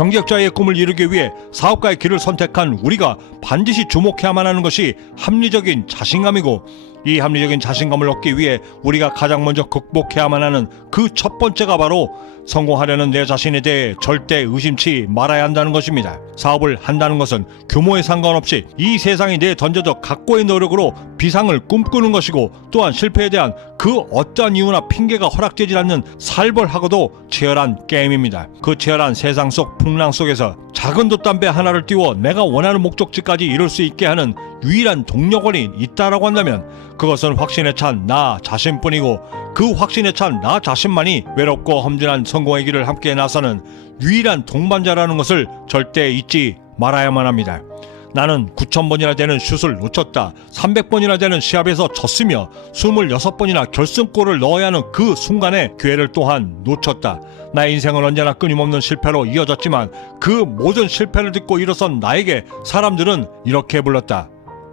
경제학자의 꿈을 이루기 위해 사업가의 길을 선택한 우리가 반드시 주목해야만 하는 것이 합리적인 자신감이고, 이 합리적인 자신감을 얻기 위해 우리가 가장 먼저 극복해야만 하는 그 첫 번째가 바로 성공하려는 내 자신에 대해 절대 의심치 말아야 한다는 것입니다. 사업을 한다는 것은 규모에 상관없이 이 세상에 내에 던져져 각고의 노력으로 비상을 꿈꾸는 것이고, 또한 실패에 대한 그 어떠한 이유나 핑계가 허락되지 않는 살벌하고도 치열한 게임입니다. 그 치열한 세상 속 풍랑 속에서 작은 돛담배 하나를 띄워 내가 원하는 목적지까지 이룰 수 있게 하는 유일한 동력원이 있다라고 한다면 그것은 확신에 찬 나 자신뿐이고, 그 확신에 찬 나 자신만이 외롭고 험준한 성공의 길을 함께 나서는 유일한 동반자라는 것을 절대 잊지 말아야만 합니다. 나는 9,000번이나 되는 슛을 놓쳤다. 300번이나 되는 시합에서 졌으며 26번이나 결승골을 넣어야 하는 그 순간에 기회를 또한 놓쳤다. 나의 인생은 언제나 끊임없는 실패로 이어졌지만 그 모든 실패를 듣고 일어선 나에게 사람들은 이렇게 불렀다.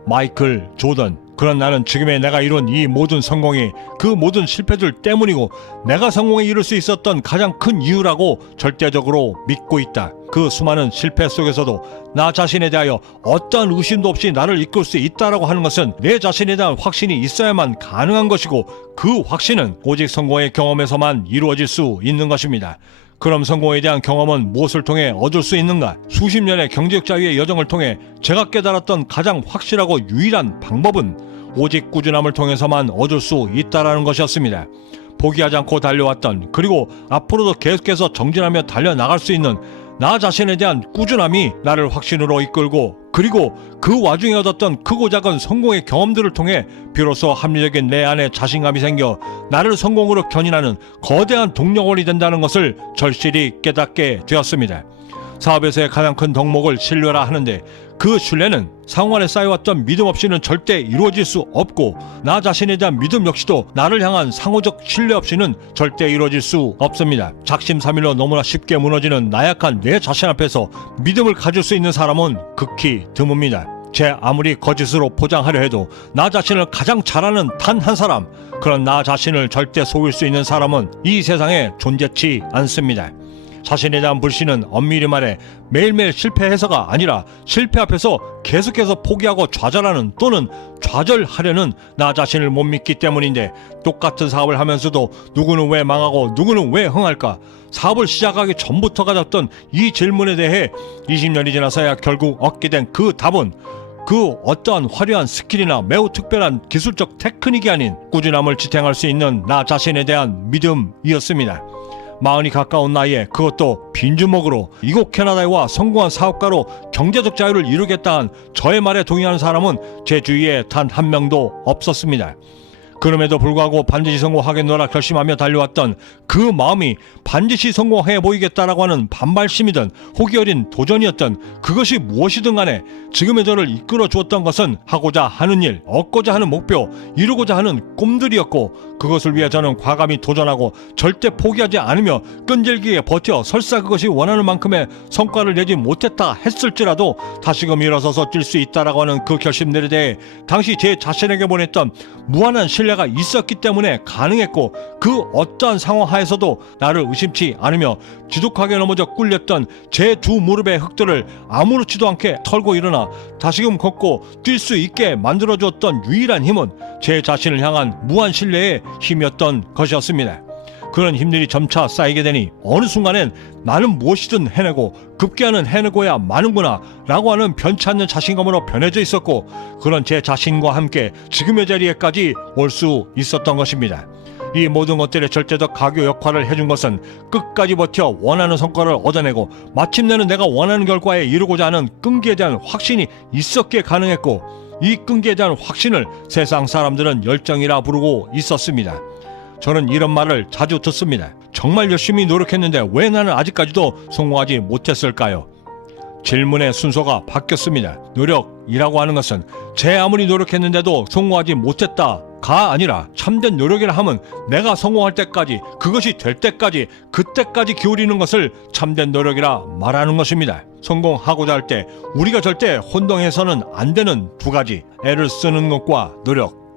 마이클 조던. 그런 나는 지금의 내가 이룬 이 모든 성공이 그 모든 실패들 때문이고 내가 성공에 이룰 수 있었던 가장 큰 이유라고 절대적으로 믿고 있다. 그 수많은 실패 속에서도 나 자신에 대하여 어떠한 의심도 없이 나를 이끌 수 있다라고 하는 것은 내 자신에 대한 확신이 있어야만 가능한 것이고, 그 확신은 오직 성공의 경험에서만 이루어질 수 있는 것입니다. 그럼 성공에 대한 경험은 무엇을 통해 얻을 수 있는가? 수십 년의 경제적 자유의 여정을 통해 제가 깨달았던 가장 확실하고 유일한 방법은 오직 꾸준함을 통해서만 얻을 수 있다라는 것이었습니다. 포기하지 않고 달려왔던, 그리고 앞으로도 계속해서 정진하며 달려나갈 수 있는 나 자신에 대한 꾸준함이 나를 확신으로 이끌고, 그리고 그 와중에 얻었던 크고 작은 성공의 경험들을 통해 비로소 합리적인 내 안에 자신감이 생겨 나를 성공으로 견인하는 거대한 동력원이 된다는 것을 절실히 깨닫게 되었습니다. 사업에서의 가장 큰 덕목을 신뢰라 하는데, 그 신뢰는 상호 안에 쌓여왔던 믿음 없이는 절대 이루어질 수 없고, 나 자신에 대한 믿음 역시도 나를 향한 상호적 신뢰 없이는 절대 이루어질 수 없습니다. 작심삼일로 너무나 쉽게 무너지는 나약한 내 자신 앞에서 믿음을 가질 수 있는 사람은 극히 드뭅니다. 제 아무리 거짓으로 포장하려 해도 나 자신을 가장 잘 아는 단 한 사람, 그런 나 자신을 절대 속일 수 있는 사람은 이 세상에 존재치 않습니다. 자신에 대한 불신은 엄밀히 말해 매일매일 실패해서가 아니라 실패 앞에서 계속해서 포기하고 좌절하는, 또는 좌절하려는 나 자신을 못 믿기 때문인데, 똑같은 사업을 하면서도 누구는 왜 망하고 누구는 왜 흥할까? 사업을 시작하기 전부터 가졌던 이 질문에 대해 20년이 지나서야 결국 얻게 된 그 답은 그 어떠한 화려한 스킬이나 매우 특별한 기술적 테크닉이 아닌 꾸준함을 지탱할 수 있는 나 자신에 대한 믿음이었습니다. 40이 가까운 나이에, 그것도 빈주먹으로 이곳 캐나다에 와 성공한 사업가로 경제적 자유를 이루겠다는 저의 말에 동의하는 사람은 제 주위에 단 한 명도 없었습니다. 그럼에도 불구하고 반드시 성공하겠노라 결심하며 달려왔던 그 마음이 반드시 성공해 보이겠다라고 하는 반발심이든 혹이 어린 도전이었던, 그것이 무엇이든 간에 지금의 저를 이끌어 주었던 것은 하고자 하는 일, 얻고자 하는 목표, 이루고자 하는 꿈들이었고, 그것을 위해 저는 과감히 도전하고 절대 포기하지 않으며 끈질기게 버텨 설사 그것이 원하는 만큼의 성과를 내지 못했다 했을지라도 다시금 일어서서 뛸 수 있다라고 하는 그 결심들에 대해 당시 제 자신에게 보냈던 무한한 신뢰가 있었기 때문에 가능했고, 그 어떠한 상황 하에서도 나를 의심치 않으며 지독하게 넘어져 꿀렸던 제 두 무릎의 흙들을 아무렇지도 않게 털고 일어나 다시금 걷고 뛸 수 있게 만들어주었던 유일한 힘은 제 자신을 향한 무한 신뢰의 힘이었던 것이었습니다. 그런 힘들이 점차 쌓이게 되니 어느 순간엔 나는 무엇이든 해내고 급기야는 해내고야 마는구나 라고 하는 변치 않는 자신감으로 변해져 있었고, 그런 제 자신과 함께 지금의 자리에까지 올 수 있었던 것입니다. 이 모든 것들의 절대적 가교 역할을 해준 것은 끝까지 버텨 원하는 성과를 얻어내고 마침내는 내가 원하는 결과에 이르고자 하는 끈기에 대한 확신이 있었기에 가능했고, 이 끈기에 대한 확신을 세상 사람들은 열정이라 부르고 있었습니다. 저는 이런 말을 자주 듣습니다. 정말 열심히 노력했는데 왜 나는 아직까지도 성공하지 못했을까요? 질문의 순서가 바뀌었습니다. 노력이라고 하는 것은 제 아무리 노력했는데도 성공하지 못했다가 아니라 참된 노력이라 함은 내가 성공할 때까지, 그것이 될 때까지, 그때까지 기울이는 것을 참된 노력이라 말하는 것입니다. 성공하고자 할 때 우리가 절대 혼동해서는 안 되는 두 가지, 애를 쓰는 것과 노력.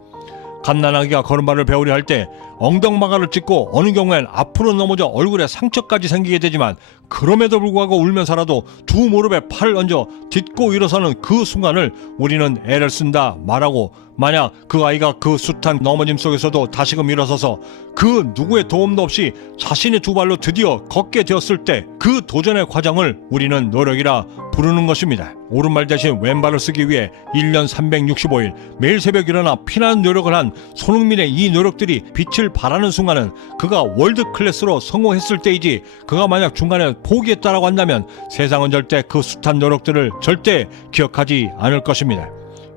갓난아기가 걸음발을 배우려 할 때 엉덩마가를 찍고 어느 경우엔 앞으로 넘어져 얼굴에 상처까지 생기게 되지만 그럼에도 불구하고 울면서라도 두 무릎에 팔을 얹어 딛고 일어서는 그 순간을 우리는 애를 쓴다 말하고, 만약 그 아이가 그 숱한 넘어짐 속에서도 다시금 일어서서 그 누구의 도움도 없이 자신의 두 발로 드디어 걷게 되었을 때 그 도전의 과정을 우리는 노력이라 부르는 것입니다. 오른발 대신 왼발을 쓰기 위해 1년 365일 매일 새벽 일어나 피나는 노력을 한 손흥민의 이 노력들이 빛을 발하는 순간은 그가 월드 클래스로 성공했을 때이지, 그가 만약 중간에 포기했다라고 한다면 세상은 절대 그 숱한 노력들을 절대 기억하지 않을 것입니다.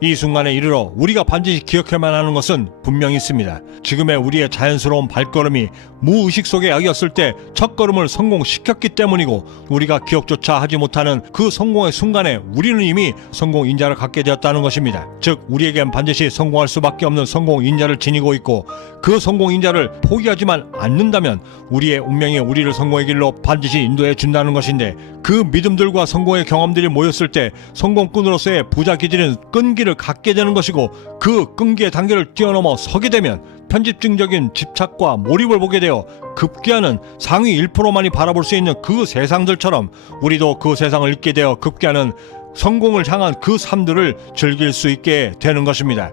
이 순간에 이르러 우리가 반드시 기억해야만 하는 것은 분명히 있습니다. 지금의 우리의 자연스러운 발걸음이 무의식 속의 악이었을 때 첫걸음을 성공시켰기 때문이고, 우리가 기억조차 하지 못하는 그 성공의 순간에 우리는 이미 성공인자를 갖게 되었다는 것입니다. 즉 우리에겐 반드시 성공할 수밖에 없는 성공인자를 지니고 있고, 그 성공인자를 포기하지만 않는다면 우리의 운명이 우리를 성공의 길로 반드시 인도해 준다는 것인데, 그 믿음들과 성공의 경험들이 모였을 때 성공꾼으로서의 부자 기질은 끈기를 갖게 되는 것이고, 그 끈기의 단계를 뛰어넘어 서게 되면 편집증적인 집착과 몰입을 보게 되어 급기야는 상위 1%만이 바라볼 수 있는 그 세상들처럼 우리도 그 세상을 잊게 되어 급기야는 성공을 향한 그 삶들을 즐길 수 있게 되는 것입니다.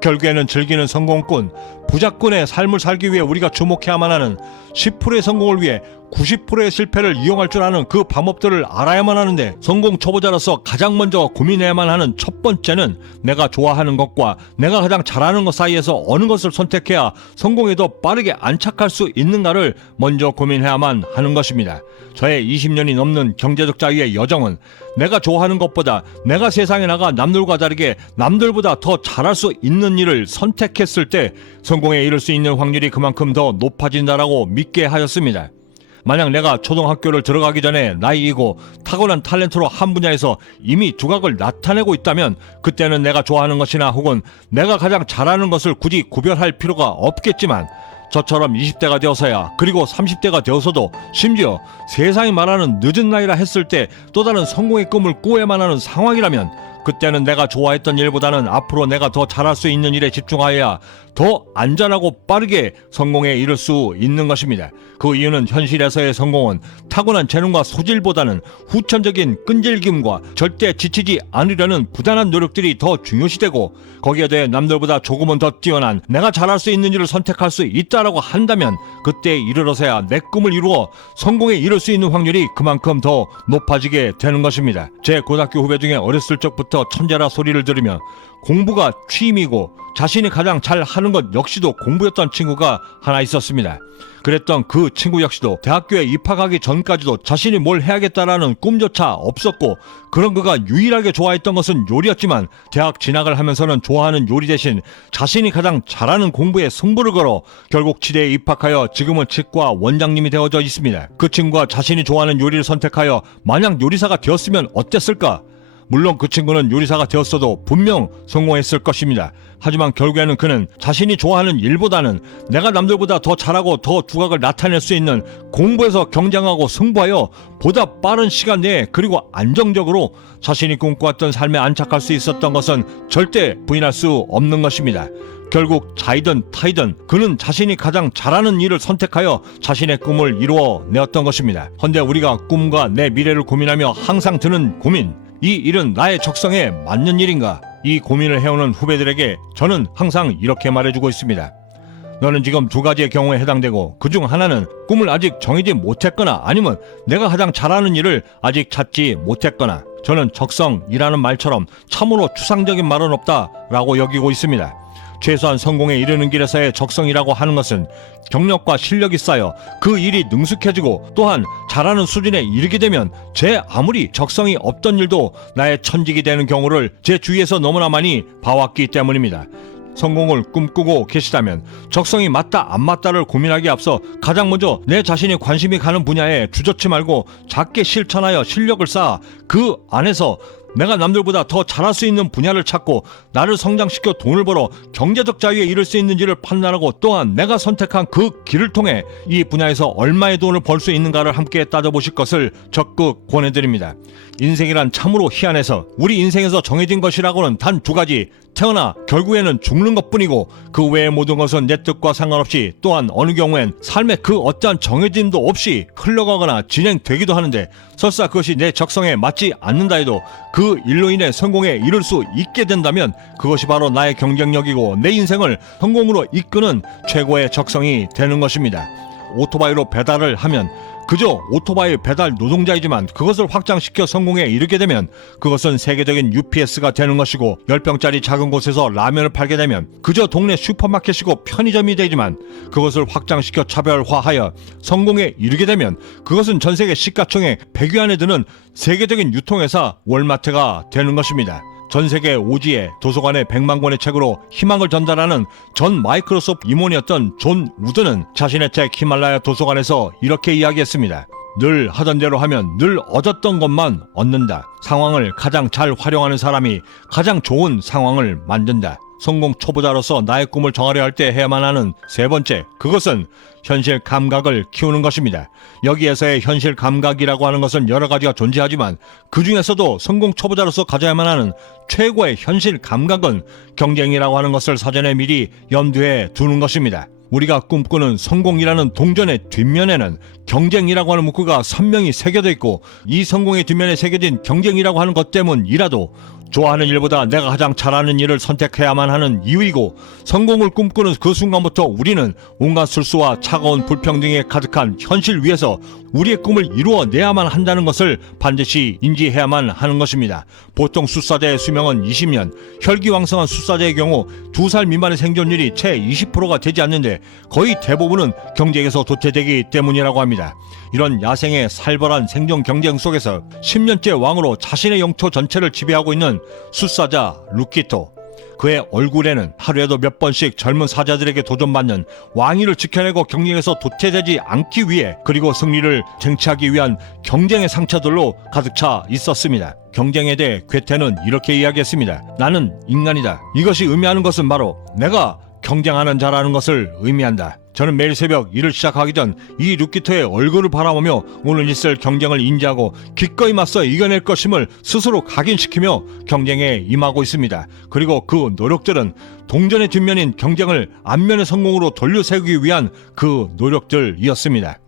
결국에는 즐기는 성공꾼, 부자꾼의 삶을 살기 위해 우리가 주목해야만 하는 10%의 성공을 위해 90%의 실패를 이용할 줄 아는 그 방법들을 알아야만 하는데, 성공 초보자로서 가장 먼저 고민해야만 하는 첫 번째는 내가 좋아하는 것과 내가 가장 잘하는 것 사이에서 어느 것을 선택해야 성공에 더 빠르게 안착할 수 있는가를 먼저 고민해야만 하는 것입니다. 저의 20년이 넘는 경제적 자유의 여정은 내가 좋아하는 것보다 내가 세상에 나가 남들과 다르게 남들보다 더 잘할 수 있는 일을 선택했을 때 성공에 이를 수 있는 확률이 그만큼 더 높아진다라고 믿게 하였습니다. 만약 내가 초등학교를 들어가기 전에 나이이고 타고난 탤런트로 한 분야에서 이미 두각을 나타내고 있다면 그때는 내가 좋아하는 것이나 혹은 내가 가장 잘하는 것을 굳이 구별할 필요가 없겠지만, 저처럼 20대가 되어서야, 그리고 30대가 되어서도 심지어 세상이 말하는 늦은 나이라 했을 때 또 다른 성공의 꿈을 꾸어야만 하는 상황이라면, 그때는 내가 좋아했던 일보다는 앞으로 내가 더 잘할 수 있는 일에 집중하여야 더 안전하고 빠르게 성공에 이를 수 있는 것입니다. 그 이유는 현실에서의 성공은 타고난 재능과 소질보다는 후천적인 끈질김과 절대 지치지 않으려는 부단한 노력들이 더 중요시되고, 거기에 대해 남들보다 조금은 더 뛰어난 내가 잘할 수 있는 일을 선택할 수 있다라고 한다면 그때에 이르러서야 내 꿈을 이루어 성공에 이를 수 있는 확률이 그만큼 더 높아지게 되는 것입니다. 제 고등학교 후배 중에 어렸을 적부터 천재라 소리를 들으며 공부가 취미고 자신이 가장 잘 하는 것 역시도 공부였던 친구가 하나 있었습니다. 그랬던 그 친구 역시도 대학교에 입학하기 전까지도 자신이 뭘 해야겠다라는 꿈조차 없었고, 그런 그가 유일하게 좋아했던 것은 요리였지만 대학 진학을 하면서는 좋아하는 요리 대신 자신이 가장 잘하는 공부에 승부를 걸어 결국 치대에 입학하여 지금은 치과 원장님이 되어져 있습니다. 그 친구가 자신이 좋아하는 요리를 선택하여 만약 요리사가 되었으면 어땠을까? 물론 그 친구는 요리사가 되었어도 분명 성공했을 것입니다. 하지만 결국에는 그는 자신이 좋아하는 일보다는 내가 남들보다 더 잘하고 더 두각을 나타낼 수 있는 공부에서 경쟁하고 승부하여 보다 빠른 시간 내에 그리고 안정적으로 자신이 꿈꿔왔던 삶에 안착할 수 있었던 것은 절대 부인할 수 없는 것입니다. 결국 자이든 타이든 그는 자신이 가장 잘하는 일을 선택하여 자신의 꿈을 이루어 내었던 것입니다. 헌데 우리가 꿈과 내 미래를 고민하며 항상 드는 고민, 이 일은 나의 적성에 맞는 일인가? 이 고민을 해오는 후배들에게 저는 항상 이렇게 말해주고 있습니다. 너는 지금 두 가지의 경우에 해당되고, 그중 하나는 꿈을 아직 정하지 못했거나 아니면 내가 가장 잘하는 일을 아직 찾지 못했거나, 저는 적성이라는 말처럼 참으로 추상적인 말은 없다라고 여기고 있습니다. 최소한 성공에 이르는 길에서의 적성이라고 하는 것은 경력과 실력이 쌓여 그 일이 능숙해지고 또한 잘하는 수준에 이르게 되면 제 아무리 적성이 없던 일도 나의 천직이 되는 경우를 제 주위에서 너무나 많이 봐왔기 때문입니다. 성공을 꿈꾸고 계시다면 적성이 맞다 안 맞다를 고민하기에 앞서 가장 먼저 내 자신이 관심이 가는 분야에 주저치 말고 작게 실천하여 실력을 쌓아 그 안에서 내가 남들보다 더 잘할 수 있는 분야를 찾고 나를 성장시켜 돈을 벌어 경제적 자유에 이를 수 있는지를 판단하고, 또한 내가 선택한 그 길을 통해 이 분야에서 얼마의 돈을 벌 수 있는가를 함께 따져보실 것을 적극 권해드립니다. 인생이란 참으로 희한해서 우리 인생에서 정해진 것이라고는 단 두 가지, 태어나 결국에는 죽는 것뿐이고 그 외의 모든 것은 내 뜻과 상관없이 또한 어느 경우엔 삶의 그 어떠한 정해짐도 없이 흘러가거나 진행되기도 하는데 설사 그것이 내 적성에 맞지 않는다 해도 그 일로 인해 성공에 이를 수 있게 된다면 그것이 바로 나의 경쟁력이고 내 인생을 성공으로 이끄는 최고의 적성이 되는 것입니다. 오토바이로 배달을 하면 그저 오토바이 배달 노동자이지만 그것을 확장시켜 성공에 이르게 되면 그것은 세계적인 UPS가 되는 것이고 10평짜리 작은 곳에서 라면을 팔게 되면 그저 동네 슈퍼마켓이고 편의점이 되지만 그것을 확장시켜 차별화하여 성공에 이르게 되면 그것은 전세계 시가총액 100위 안에 드는 세계적인 유통회사 월마트가 되는 것입니다. 전세계 오지에 도서관에 100만 권의 책으로 희망을 전달하는 전 마이크로소프트 임원이었던 존 우드는 자신의 책 히말라야 도서관에서 이렇게 이야기했습니다. 늘 하던 대로 하면 늘 얻었던 것만 얻는다. 상황을 가장 잘 활용하는 사람이 가장 좋은 상황을 만든다. 성공 초보자로서 나의 꿈을 정하려 할 때 해야만 하는 세 번째, 그것은 현실 감각을 키우는 것입니다. 여기에서의 현실 감각이라고 하는 것은 여러 가지가 존재하지만 그 중에서도 성공 초보자로서 가져야만 하는 최고의 현실 감각은 경쟁이라고 하는 것을 사전에 미리 염두에 두는 것입니다. 우리가 꿈꾸는 성공이라는 동전의 뒷면에는 경쟁이라고 하는 문구가 선명히 새겨져 있고 이 성공의 뒷면에 새겨진 경쟁이라고 하는 것 때문이라도 좋아하는 일보다 내가 가장 잘하는 일을 선택해야만 하는 이유이고 성공을 꿈꾸는 그 순간부터 우리는 온갖 술수와 차가운 불평등에 가득한 현실 위에서 우리의 꿈을 이루어내야만 한다는 것을 반드시 인지해야만 하는 것입니다. 보통 숫사자의 수명은 20년, 혈기왕성한 숫사자의 경우 2살 미만의 생존율이 채 20%가 되지 않는데 거의 대부분은 경쟁에서 도태되기 때문이라고 합니다. 이런 야생의 살벌한 생존 경쟁 속에서 10년째 왕으로 자신의 영토 전체를 지배하고 있는 숫사자 루키토, 그의 얼굴에는 하루에도 몇 번씩 젊은 사자들에게 도전받는 왕위를 지켜내고 경쟁에서 도태되지 않기 위해 그리고 승리를 쟁취하기 위한 경쟁의 상처들로 가득 차 있었습니다. 경쟁에 대해 괴테는 이렇게 이야기했습니다. 나는 인간이다. 이것이 의미하는 것은 바로 내가 경쟁하는 자라는 것을 의미한다. 저는 매일 새벽 일을 시작하기 전 이 루키토의 얼굴을 바라보며 오늘 있을 경쟁을 인지하고 기꺼이 맞서 이겨낼 것임을 스스로 각인시키며 경쟁에 임하고 있습니다. 그리고 그 노력들은 동전의 뒷면인 경쟁을 앞면의 성공으로 돌려세우기 위한 그 노력들이었습니다.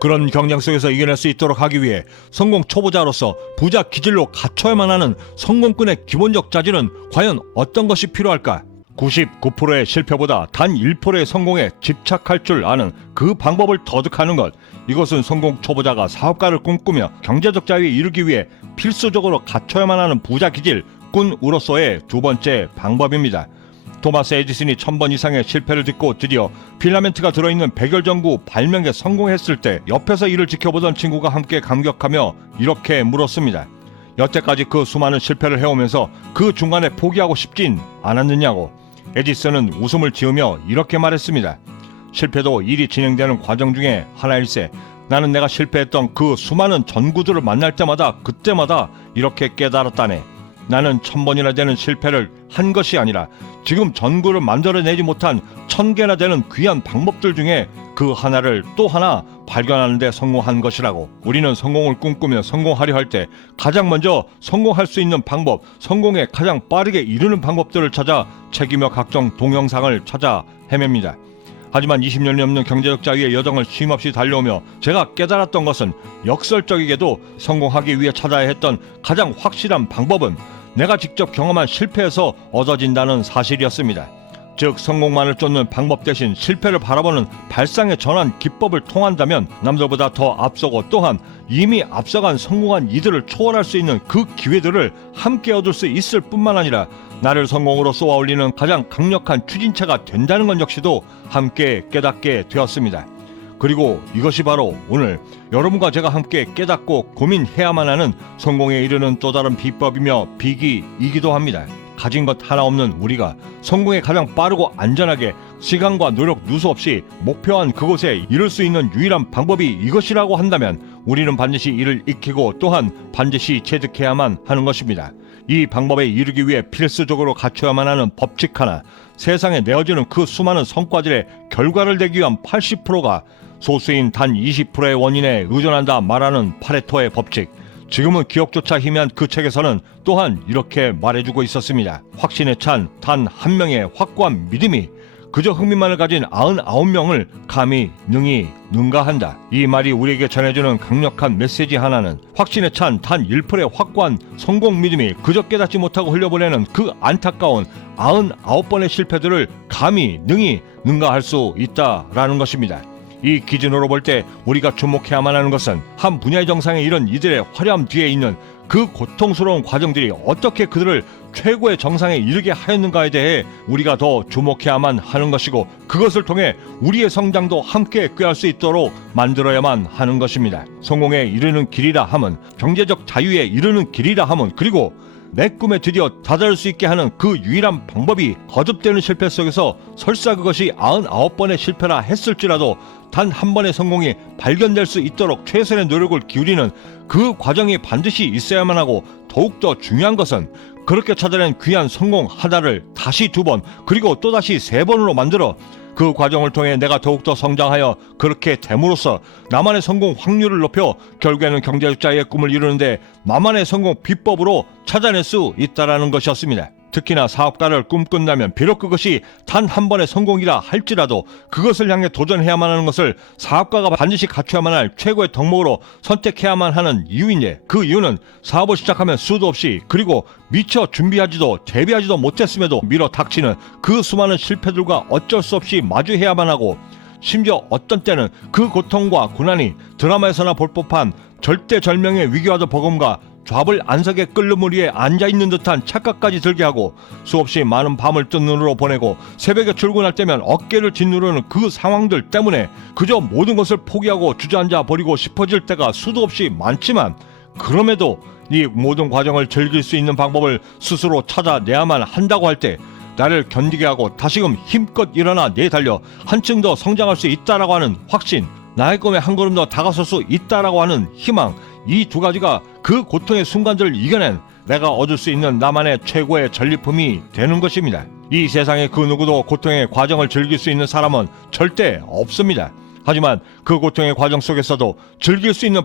그런 경쟁 속에서 이겨낼 수 있도록 하기 위해 성공 초보자로서 부자 기질로 갖춰야만 하는 성공꾼의 기본적 자질은 과연 어떤 것이 필요할까? 99%의 실패보다 단 1%의 성공에 집착할 줄 아는 그 방법을 터득하는 것, 이것은 성공 초보자가 사업가를 꿈꾸며 경제적 자유에 이르기 위해 필수적으로 갖춰야만 하는 부자 기질 꾼으로서의 두 번째 방법입니다. 토마스 에디슨이 1000번 이상의 실패를 딛고 드디어 필라멘트가 들어있는 백열전구 발명에 성공했을 때 옆에서 이를 지켜보던 친구가 함께 감격하며 이렇게 물었습니다. 여태까지 그 수많은 실패를 해오면서 그 중간에 포기하고 싶진 않았느냐고. 에디슨은 웃음을 지으며 이렇게 말했습니다. 실패도 일이 진행되는 과정 중에 하나일세. 나는 내가 실패했던 그 수많은 전구들을 만날 때마다 그때마다 이렇게 깨달았다네. 나는 1000번이나 되는 실패를 한 것이 아니라 지금 전구를 만들어내지 못한 1000개나 되는 귀한 방법들 중에 그 하나를 또 하나 발견하는 데 성공한 것이라고. 우리는 성공을 꿈꾸며 성공하려 할 때 가장 먼저 성공할 수 있는 방법, 성공에 가장 빠르게 이르는 방법들을 찾아 책이며 각종 동영상을 찾아 헤맵니다. 하지만 20년이 넘는 경제적 자유의 여정을 쉼없이 달려오며 제가 깨달았던 것은 역설적이게도 성공하기 위해 찾아야 했던 가장 확실한 방법은 내가 직접 경험한 실패에서 얻어진다는 사실이었습니다. 즉 성공만을 쫓는 방법 대신 실패를 바라보는 발상의 전환 기법을 통한다면 남들보다 더 앞서고 또한 이미 앞서간 성공한 이들을 초월할 수 있는 그 기회들을 함께 얻을 수 있을 뿐만 아니라 나를 성공으로 쏘아올리는 가장 강력한 추진체가 된다는 것 역시도 함께 깨닫게 되었습니다. 그리고 이것이 바로 오늘 여러분과 제가 함께 깨닫고 고민해야만 하는 성공에 이르는 또 다른 비법이며 비기이기도 합니다. 가진 것 하나 없는 우리가 성공에 가장 빠르고 안전하게 시간과 노력 누수 없이 목표한 그곳에 이룰 수 있는 유일한 방법이 이것이라고 한다면 우리는 반드시 이를 익히고 또한 반드시 체득해야만 하는 것입니다. 이 방법에 이르기 위해 필수적으로 갖춰야만 하는 법칙 하나, 세상에 내어지는 그 수많은 성과들의 결과를 내기 위한 80%가 소수인 단 20%의 원인에 의존한다 말하는 파레토의 법칙, 지금은 기억조차 희미한 그 책에서는 또한 이렇게 말해주고 있었습니다. 확신에 찬 단 한 명의 확고한 믿음이 그저 흥미만을 가진 99명을 감히 능히 능가한다. 이 말이 우리에게 전해주는 강력한 메시지 하나는 확신에 찬 단 1%의 확고한 성공 믿음이 그저 깨닫지 못하고 흘려보내는 그 안타까운 99번의 실패들을 감히 능히 능가할 수 있다라는 것입니다. 이 기준으로 볼 때 우리가 주목해야만 하는 것은 한 분야의 정상에 이른 이들의 화려함 뒤에 있는 그 고통스러운 과정들이 어떻게 그들을 최고의 정상에 이르게 하였는가에 대해 우리가 더 주목해야만 하는 것이고, 그것을 통해 우리의 성장도 함께 꾀할 수 있도록 만들어야만 하는 것입니다. 성공에 이르는 길이라 함은, 경제적 자유에 이르는 길이라 함은, 그리고 내 꿈에 드디어 다다를 수 있게 하는 그 유일한 방법이 거듭되는 실패 속에서 설사 그것이 99번의 실패라 했을지라도 단 한 번의 성공이 발견될 수 있도록 최선의 노력을 기울이는 그 과정이 반드시 있어야만 하고, 더욱더 중요한 것은 그렇게 찾아낸 귀한 성공 하나를 다시 2번 그리고 또다시 3번으로 만들어 그 과정을 통해 내가 더욱더 성장하여 그렇게 됨으로써 나만의 성공 확률을 높여 결국에는 경제자의 꿈을 이루는데 나만의 성공 비법으로 찾아낼 수 있다는 것이었습니다. 특히나 사업가를 꿈꾼다면 비록 그것이 단 한 번의 성공이라 할지라도 그것을 향해 도전해야만 하는 것을 사업가가 반드시 갖춰야만 할 최고의 덕목으로 선택해야만 하는 이유인데, 그 이유는 사업을 시작하면 수도 없이 그리고 미처 준비하지도 대비하지도 못했음에도 밀어 닥치는 그 수많은 실패들과 어쩔 수 없이 마주해야만 하고, 심지어 어떤 때는 그 고통과 고난이 드라마에서나 볼 법한 절대절명의 위기와도 버금가 좌불 안석에 끓는 물 위에 앉아있는 듯한 착각까지 들게 하고, 수없이 많은 밤을 뜬 눈으로 보내고 새벽에 출근할 때면 어깨를 짓누르는 그 상황들 때문에 그저 모든 것을 포기하고 주저앉아 버리고 싶어질 때가 수도 없이 많지만, 그럼에도 이 모든 과정을 즐길 수 있는 방법을 스스로 찾아내야만 한다고 할 때 나를 견디게 하고 다시금 힘껏 일어나 내달려 한층 더 성장할 수 있다라고 하는 확신, 나의 꿈에 한 걸음 더 다가설 수 있다라고 하는 희망, 이 2가지가 그 고통의 순간들을 이겨낸 내가 얻을 수 있는 나만의 최고의 전리품이 되는 것입니다. 이 세상에 그 누구도 고통의 과정을 즐길 수 있는 사람은 절대 없습니다. 하지만 그 고통의 과정 속에서도 즐길 수 있는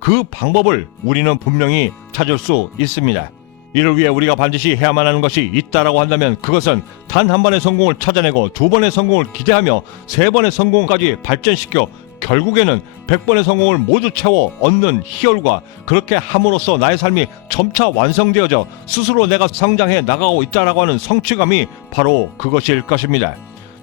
그 방법을 우리는 분명히 찾을 수 있습니다. 이를 위해 우리가 반드시 해야만 하는 것이 있다라고 한다면, 그것은 단 한 번의 성공을 찾아내고 2번의 성공을 기대하며 3번의 성공까지 발전시켜 결국에는 100번의 성공을 모두 채워 얻는 희열과, 그렇게 함으로써 나의 삶이 점차 완성되어져 스스로 내가 성장해 나가고 있다라고 하는 성취감이 바로 그것일 것입니다.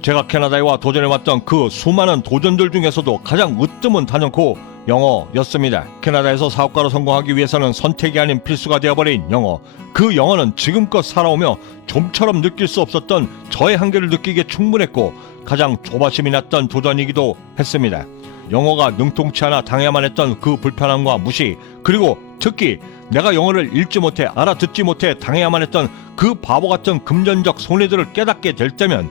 제가 캐나다에 와 도전해왔던 그 수많은 도전들 중에서도 가장 으뜸은 단연코 영어였습니다. 캐나다에서 사업가로 성공하기 위해서는 선택이 아닌 필수가 되어버린 영어. 그 영어는 지금껏 살아오며 좀처럼 느낄 수 없었던 저의 한계를 느끼기에 충분했고 가장 조바심이 났던 도전이기도 했습니다. 영어가 능통치 않아 당해야만 했던 그 불편함과 무시, 그리고 특히 내가 영어를 읽지 못해 알아듣지 못해 당해야만 했던 그 바보같은 금전적 손해들을 깨닫게 될 때면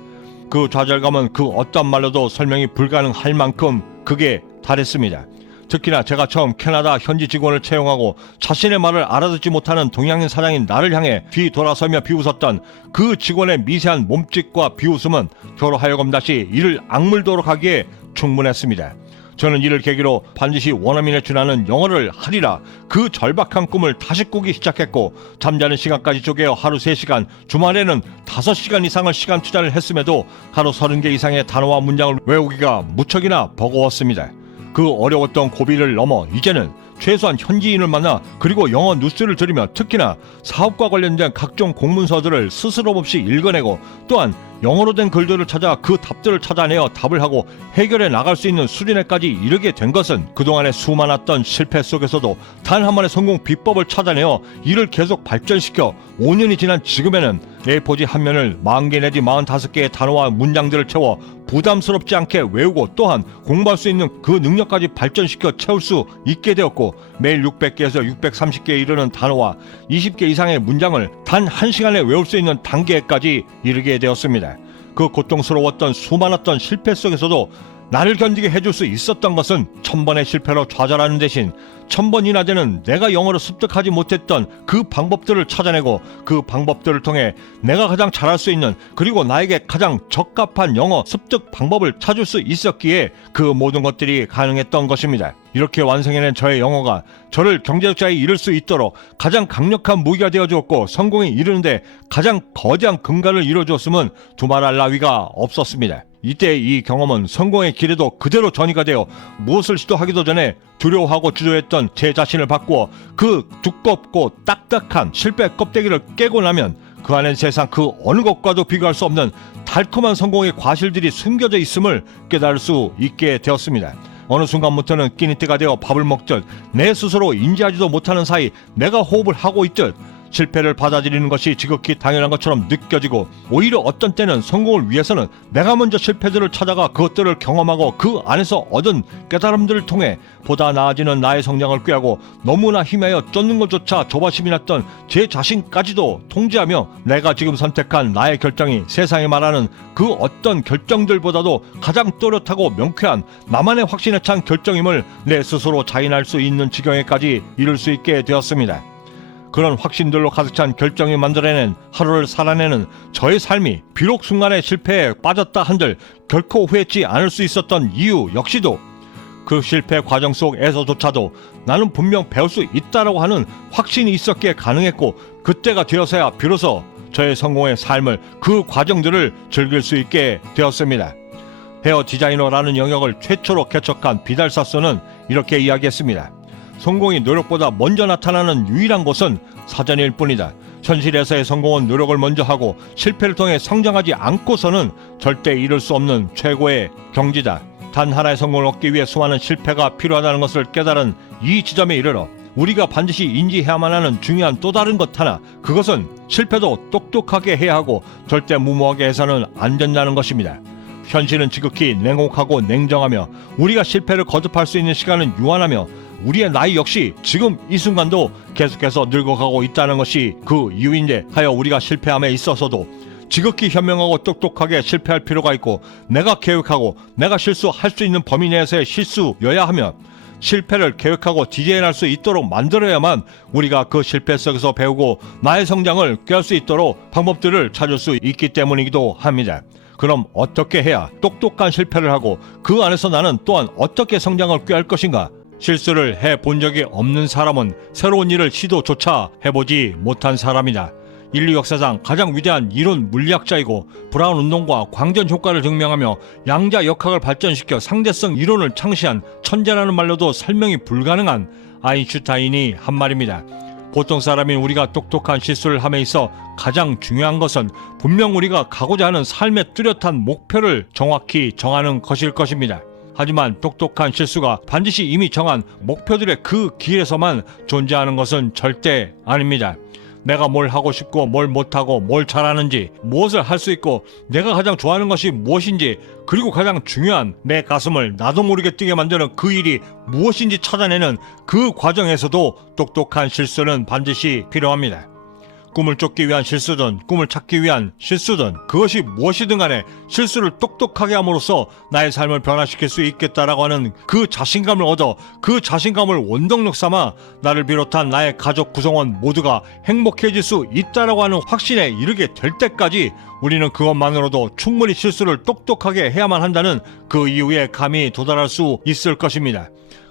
그 좌절감은 그 어떤 말로도 설명이 불가능할 만큼 극에 달했습니다. 특히나 제가 처음 캐나다 현지 직원을 채용하고 자신의 말을 알아듣지 못하는 동양인 사장인 나를 향해 뒤돌아서며 비웃었던 그 직원의 미세한 몸짓과 비웃음은 저로 하여금 다시 이를 악물도록 하기에 충분했습니다. 저는 이를 계기로 반드시 원어민에 준하는 영어를 하리라 그 절박한 꿈을 다시 꾸기 시작했고, 잠자는 시간까지 쪼개어 하루 3시간, 주말에는 5시간 이상을 시간 투자를 했음에도 하루 30개 이상의 단어와 문장을 외우기가 무척이나 버거웠습니다. 그 어려웠던 고비를 넘어 이제는 최소한 현지인을 만나 그리고 영어 뉴스를 들으며 특히나 사업과 관련된 각종 공문서들을 스스럼 없이 읽어내고, 또한 영어로 된 글들을 찾아 그 답들을 찾아내어 답을 하고 해결해 나갈 수 있는 수준에까지 이르게 된 것은 그동안의 수많았던 실패 속에서도 단 한 번의 성공 비법을 찾아내어 이를 계속 발전시켜 5년이 지난 지금에는 A4지 한 면을 40개 내지 45개의 단어와 문장들을 채워 부담스럽지 않게 외우고, 또한 공부할 수 있는 그 능력까지 발전시켜 채울 수 있게 되었고, 매일 600개에서 630개에 이르는 단어와 20개 이상의 문장을 단 1시간에 외울 수 있는 단계까지 이르게 되었습니다. 그 고통스러웠던 수많았던 실패 속에서도 나를 견디게 해줄 수 있었던 것은 1000번의 실패로 좌절하는 대신 1000번이나 되는 내가 영어로 습득하지 못했던 그 방법들을 찾아내고 그 방법들을 통해 내가 가장 잘할 수 있는 그리고 나에게 가장 적합한 영어 습득 방법을 찾을 수 있었기에 그 모든 것들이 가능했던 것입니다. 이렇게 완성해낸 저의 영어가 저를 경제적자에 이를 수 있도록 가장 강력한 무기가 되어주었고 성공에 이르는데 가장 거대한 근간을 이루어주었음은 두말할 나위가 없었습니다. 이때 이 경험은 성공의 길에도 그대로 전이가 되어 무엇을 시도하기도 전에 두려워하고 주저했던 제 자신을 바꾸어 그 두껍고 딱딱한 실패 껍데기를 깨고 나면 그 안엔 세상 그 어느 것과도 비교할 수 없는 달콤한 성공의 과실들이 숨겨져 있음을 깨달을 수 있게 되었습니다. 어느 순간부터는 끼니 때가 되어 밥을 먹듯 내 스스로 인지하지도 못하는 사이 내가 호흡을 하고 있듯 실패를 받아들이는 것이 지극히 당연한 것처럼 느껴지고 오히려 어떤 때는 성공을 위해서는 내가 먼저 실패들을 찾아가 그것들을 경험하고 그 안에서 얻은 깨달음들을 통해 보다 나아지는 나의 성장을 꾀하고 너무나 힘하여 쫓는 것조차 조바심이 났던 제 자신까지도 통제하며 내가 지금 선택한 나의 결정이 세상에 말하는 그 어떤 결정들보다도 가장 또렷하고 명쾌한 나만의 확신에 찬 결정임을 내 스스로 자인할 수 있는 지경에까지 이를 수 있게 되었습니다. 그런 확신들로 가득 찬 결정이 만들어낸 하루를 살아내는 저의 삶이 비록 순간의 실패에 빠졌다 한들 결코 후회치 않을 수 있었던 이유 역시도 그 실패 과정 속에서조차도 나는 분명 배울 수 있다라고 하는 확신이 있었기에 가능했고 그때가 되어서야 비로소 저의 성공의 삶을 그 과정들을 즐길 수 있게 되었습니다. 헤어 디자이너라는 영역을 최초로 개척한 비달사스는 이렇게 이야기했습니다. 성공이 노력보다 먼저 나타나는 유일한 곳은 사전일 뿐이다. 현실에서의 성공은 노력을 먼저 하고 실패를 통해 성장하지 않고서는 절대 이룰 수 없는 최고의 경지다. 단 하나의 성공을 얻기 위해 수많은 실패가 필요하다는 것을 깨달은 이 지점에 이르러 우리가 반드시 인지해야만 하는 중요한 또 다른 것 하나, 그것은 실패도 똑똑하게 해야 하고 절대 무모하게 해서는 안 된다는 것입니다. 현실은 지극히 냉혹하고 냉정하며 우리가 실패를 거듭할 수 있는 시간은 유한하며 우리의 나이 역시 지금 이 순간도 계속해서 늙어가고 있다는 것이 그 이유인데 하여 우리가 실패함에 있어서도 지극히 현명하고 똑똑하게 실패할 필요가 있고 내가 계획하고 내가 실수할 수 있는 범위 내에서의 실수여야 하면 실패를 계획하고 디자인할 수 있도록 만들어야만 우리가 그 실패 속에서 배우고 나의 성장을 꾀할 수 있도록 방법들을 찾을 수 있기 때문이기도 합니다. 그럼 어떻게 해야 똑똑한 실패를 하고 그 안에서 나는 또한 어떻게 성장을 꾀할 것인가? 실수를 해본 적이 없는 사람은 새로운 일을 시도조차 해보지 못한 사람이다. 인류 역사상 가장 위대한 이론 물리학자이고 브라운 운동과 광전 효과를 증명하며 양자 역학을 발전시켜 상대성 이론을 창시한 천재라는 말로도 설명이 불가능한 아인슈타인이 한 말입니다. 보통 사람인 우리가 똑똑한 실수를 함에 있어 가장 중요한 것은 분명 우리가 가고자 하는 삶의 뚜렷한 목표를 정확히 정하는 것일 것입니다. 하지만 똑똑한 실수가 반드시 이미 정한 목표들의 그 길에서만 존재하는 것은 절대 아닙니다. 내가 뭘 하고 싶고 뭘 못하고 뭘 잘하는지, 무엇을 할 수 있고 내가 가장 좋아하는 것이 무엇인지, 그리고 가장 중요한 내 가슴을 나도 모르게 뛰게 만드는 그 일이 무엇인지 찾아내는 그 과정에서도 똑똑한 실수는 반드시 필요합니다. 꿈을 쫓기 위한 실수든 꿈을 찾기 위한 실수든 그것이 무엇이든 간에 실수를 똑똑하게 함으로써 나의 삶을 변화시킬 수 있겠다라고 하는 그 자신감을 얻어 그 자신감을 원동력 삼아 나를 비롯한 나의 가족 구성원 모두가 행복해질 수 있다라고 하는 확신에 이르게 될 때까지 우리는 그것만으로도 충분히 실수를 똑똑하게 해야만 한다는 그 이유에 감히 도달할 수 있을 것입니다.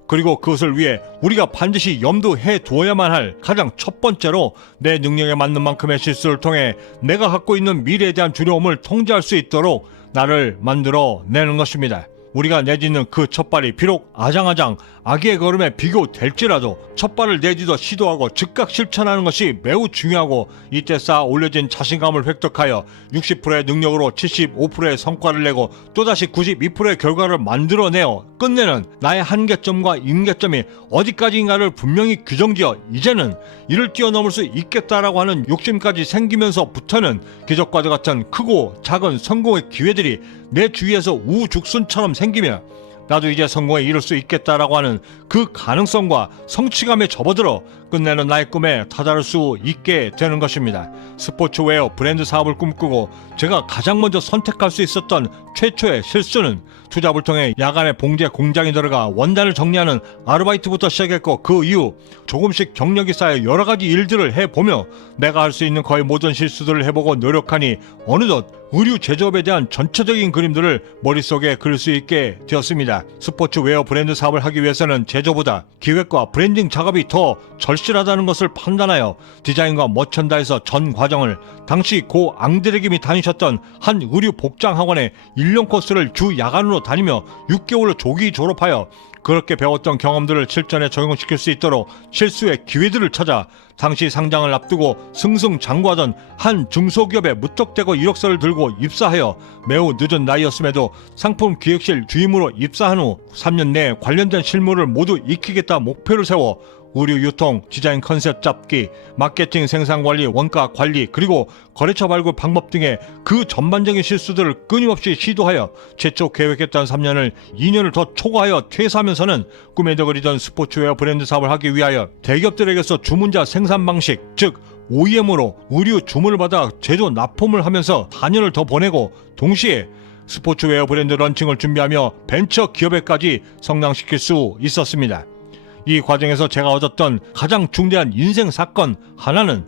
그리고 그것을 위해 우리가 반드시 염두해 두어야만 할 가장 첫 번째로 내 능력에 맞는 만큼의 실수를 통해 내가 갖고 있는 미래에 대한 두려움을 통제할 수 있도록 나를 만들어 내는 것입니다. 우리가 내딛는 그 첫발이 비록 아장아장 아기의 걸음에 비교될지라도 첫발을 내딛어 시도하고 즉각 실천하는 것이 매우 중요하고 이때 쌓아 올려진 자신감을 획득하여 60%의 능력으로 75%의 성과를 내고 또다시 92%의 결과를 만들어내어 끝내는 나의 한계점과 임계점이 어디까지인가를 분명히 규정지어 이제는 이를 뛰어넘을 수 있겠다라고 하는 욕심까지 생기면서부터는 기적과도 같은 크고 작은 성공의 기회들이 내 주위에서 우죽순처럼 생기며 나도 이제 성공에 이룰 수 있겠다라고 하는 그 가능성과 성취감에 접어들어 끝내는 나의 꿈에 다다를 수 있게 되는 것입니다. 스포츠웨어 브랜드 사업을 꿈꾸고 제가 가장 먼저 선택할 수 있었던 최초의 실수는 투자불통에 야간에 봉제 공장에 들어가 원단을 정리하는 아르바이트부터 시작했고, 그 이후 조금씩 경력이 쌓여 여러 가지 일들을 해보며 내가 할 수 있는 거의 모든 실수들을 해보고 노력하니 어느덧 의류 제조업에 대한 전체적인 그림들을 머릿속에 그릴 수 있게 되었습니다. 스포츠웨어 브랜드 사업을 하기 위해서는 제조보다 기획과 브랜딩 작업이 더 절실하다는 것을 판단하여 디자인과 머천다이저 전 과정을 당시 고 앙드레김이 다니셨던 한 의류 복장 학원에 1년 코스를 주 야간으로 다니며 6개월로 조기 졸업하여 그렇게 배웠던 경험들을 실전에 적용시킬 수 있도록 실수의 기회들을 찾아 당시 상장을 앞두고 승승장구하던 한 중소기업에 무턱대고 이력서를 들고 입사하여 매우 늦은 나이였음에도 상품 기획실 주임으로 입사한 후 3년 내에 관련된 실무를 모두 익히겠다 목표를 세워 의류 유통, 디자인 컨셉 잡기, 마케팅, 생산관리, 원가 관리, 그리고 거래처 발굴 방법 등의 그 전반적인 실수들을 끊임없이 시도하여 최초 계획했던 3년을 2년을 더 초과하여 퇴사하면서는 꿈에도 그리던 스포츠웨어 브랜드 사업을 하기 위하여 대기업들에게서 주문자 생산 방식, 즉 OEM으로 의류 주문을 받아 제조 납품을 하면서 4년을 더 보내고, 동시에 스포츠웨어 브랜드 런칭을 준비하며 벤처 기업에까지 성장시킬 수 있었습니다. 이 과정에서 제가 얻었던 가장 중대한 인생 사건 하나는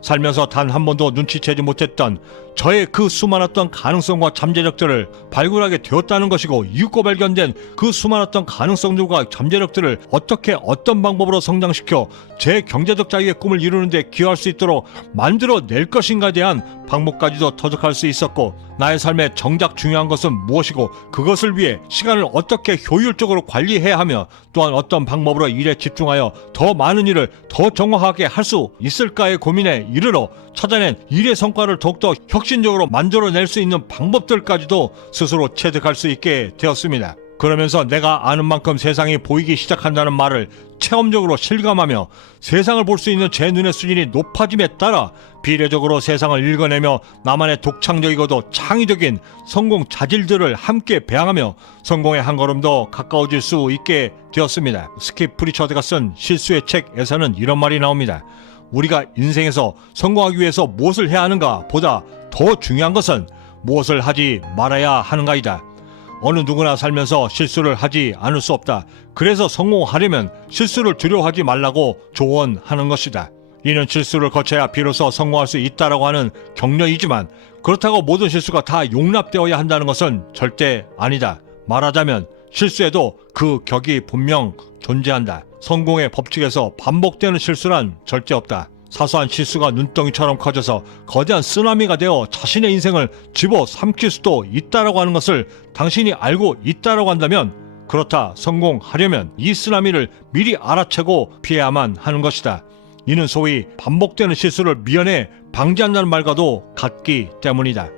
살면서 단 한 번도 눈치채지 못했던 저의 그 수많았던 가능성과 잠재력들을 발굴하게 되었다는 것이고, 이윽고 발견된 그 수많았던 가능성들과 잠재력들을 어떻게 어떤 방법으로 성장시켜 제 경제적 자유의 꿈을 이루는 데 기여할 수 있도록 만들어낼 것인가에 대한 방법까지도 터득할 수 있었고, 나의 삶에 정작 중요한 것은 무엇이고 그것을 위해 시간을 어떻게 효율적으로 관리해야 하며 또한 어떤 방법으로 일에 집중하여 더 많은 일을 더 정확하게 할 수 있을까의 고민에 이르러 찾아낸 일의 성과를 더욱더 혁신적으로 만들어낼 수 있는 방법들까지도 스스로 체득할 수 있게 되었습니다. 그러면서 내가 아는 만큼 세상이 보이기 시작한다는 말을 체험적으로 실감하며 세상을 볼 수 있는 제 눈의 수준이 높아짐에 따라 비례적으로 세상을 읽어내며 나만의 독창적이고도 창의적인 성공 자질들을 함께 배양하며 성공의 한 걸음 더 가까워질 수 있게 되었습니다. 스킵 프리처드가 쓴 실수의 책에서는 이런 말이 나옵니다. 우리가 인생에서 성공하기 위해서 무엇을 해야 하는가 보다 더 중요한 것은 무엇을 하지 말아야 하는가이다. 어느 누구나 살면서 실수를 하지 않을 수 없다. 그래서 성공하려면 실수를 두려워하지 말라고 조언하는 것이다. 이는 실수를 거쳐야 비로소 성공할 수 있다라고 하는 격려이지만, 그렇다고 모든 실수가 다 용납되어야 한다는 것은 절대 아니다. 말하자면 실수에도 그 격이 분명 존재한다. 성공의 법칙에서 반복되는 실수란 절대 없다. 사소한 실수가 눈덩이처럼 커져서 거대한 쓰나미가 되어 자신의 인생을 집어삼킬 수도 있다라고 하는 것을 당신이 알고 있다라고 한다면, 그렇다 성공하려면 이 쓰나미를 미리 알아채고 피해야만 하는 것이다. 이는 소위 반복되는 실수를 미연에 방지한다는 말과도 같기 때문이다.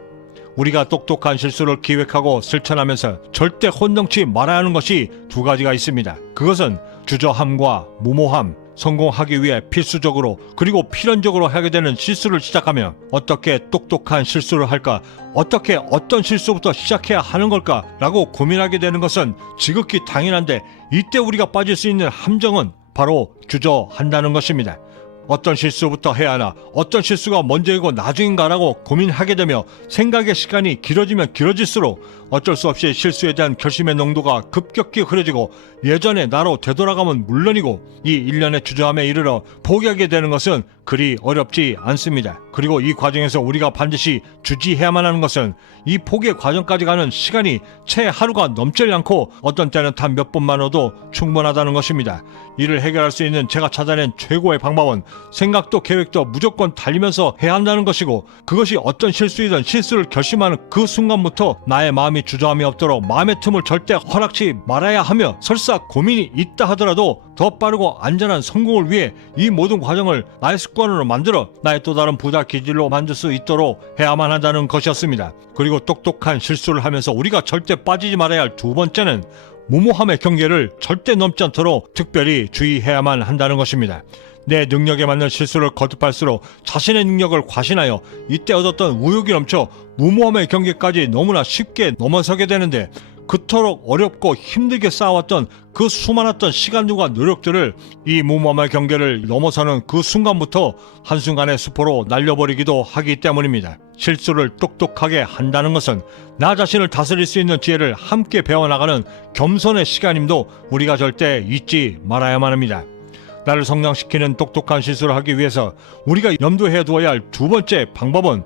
우리가 똑똑한 실수를 기획하고 실천하면서 절대 혼동치 말아야 하는 것이 두 가지가 있습니다. 그것은 주저함과 무모함. 성공하기 위해 필수적으로 그리고 필연적으로 하게 되는 실수를 시작하며 어떻게 똑똑한 실수를 할까, 어떻게 어떤 실수부터 시작해야 하는 걸까 라고 고민하게 되는 것은 지극히 당연한데, 이때 우리가 빠질 수 있는 함정은 바로 주저한다는 것입니다. 어떤 실수부터 해야 하나, 어떤 실수가 먼저이고 나중인가라고 고민하게 되며 생각의 시간이 길어지면 길어질수록 어쩔 수 없이 실수에 대한 결심의 농도가 급격히 흐려지고 예전의 나로 되돌아가면 물론이고 이 일련의 주저함에 이르러 포기하게 되는 것은 그리 어렵지 않습니다. 그리고 이 과정에서 우리가 반드시 주지해야만 하는 것은 이 포기의 과정까지 가는 시간이 채 하루가 넘지 않고 어떤 때는 단 몇 분만으로도 충분하다는 것입니다. 이를 해결할 수 있는 제가 찾아낸 최고의 방법은 생각도 계획도 무조건 달리면서 해야 한다는 것이고, 그것이 어떤 실수이든 실수를 결심하는 그 순간부터 나의 마음이 주저함이 없도록 마음의 틈을 절대 허락치 말아야 하며, 설사 고민이 있다 하더라도 더 빠르고 안전한 성공을 위해 이 모든 과정을 나의 습관으로 만들어 나의 또 다른 부자 기질로 만들 수 있도록 해야만 한다는 것이었습니다. 그리고 똑똑한 실수를 하면서 우리가 절대 빠지지 말아야 할 두 번째는 무모함의 경계를 절대 넘지 않도록 특별히 주의해야만 한다는 것입니다. 내 능력에 맞는 실수를 거듭할수록 자신의 능력을 과신하여 이때 얻었던 의욕이 넘쳐 무모함의 경계까지 너무나 쉽게 넘어서게 되는데, 그토록 어렵고 힘들게 쌓아왔던 그 수많았던 시간들과 노력들을 이 무모함의 경계를 넘어서는 그 순간부터 한순간에 수포로 날려버리기도 하기 때문입니다. 실수를 똑똑하게 한다는 것은 나 자신을 다스릴 수 있는 지혜를 함께 배워나가는 겸손의 시간임도 우리가 절대 잊지 말아야만 합니다. 나를 성장시키는 똑똑한 실수를 하기 위해서 우리가 염두해 두어야 할 두 번째 방법은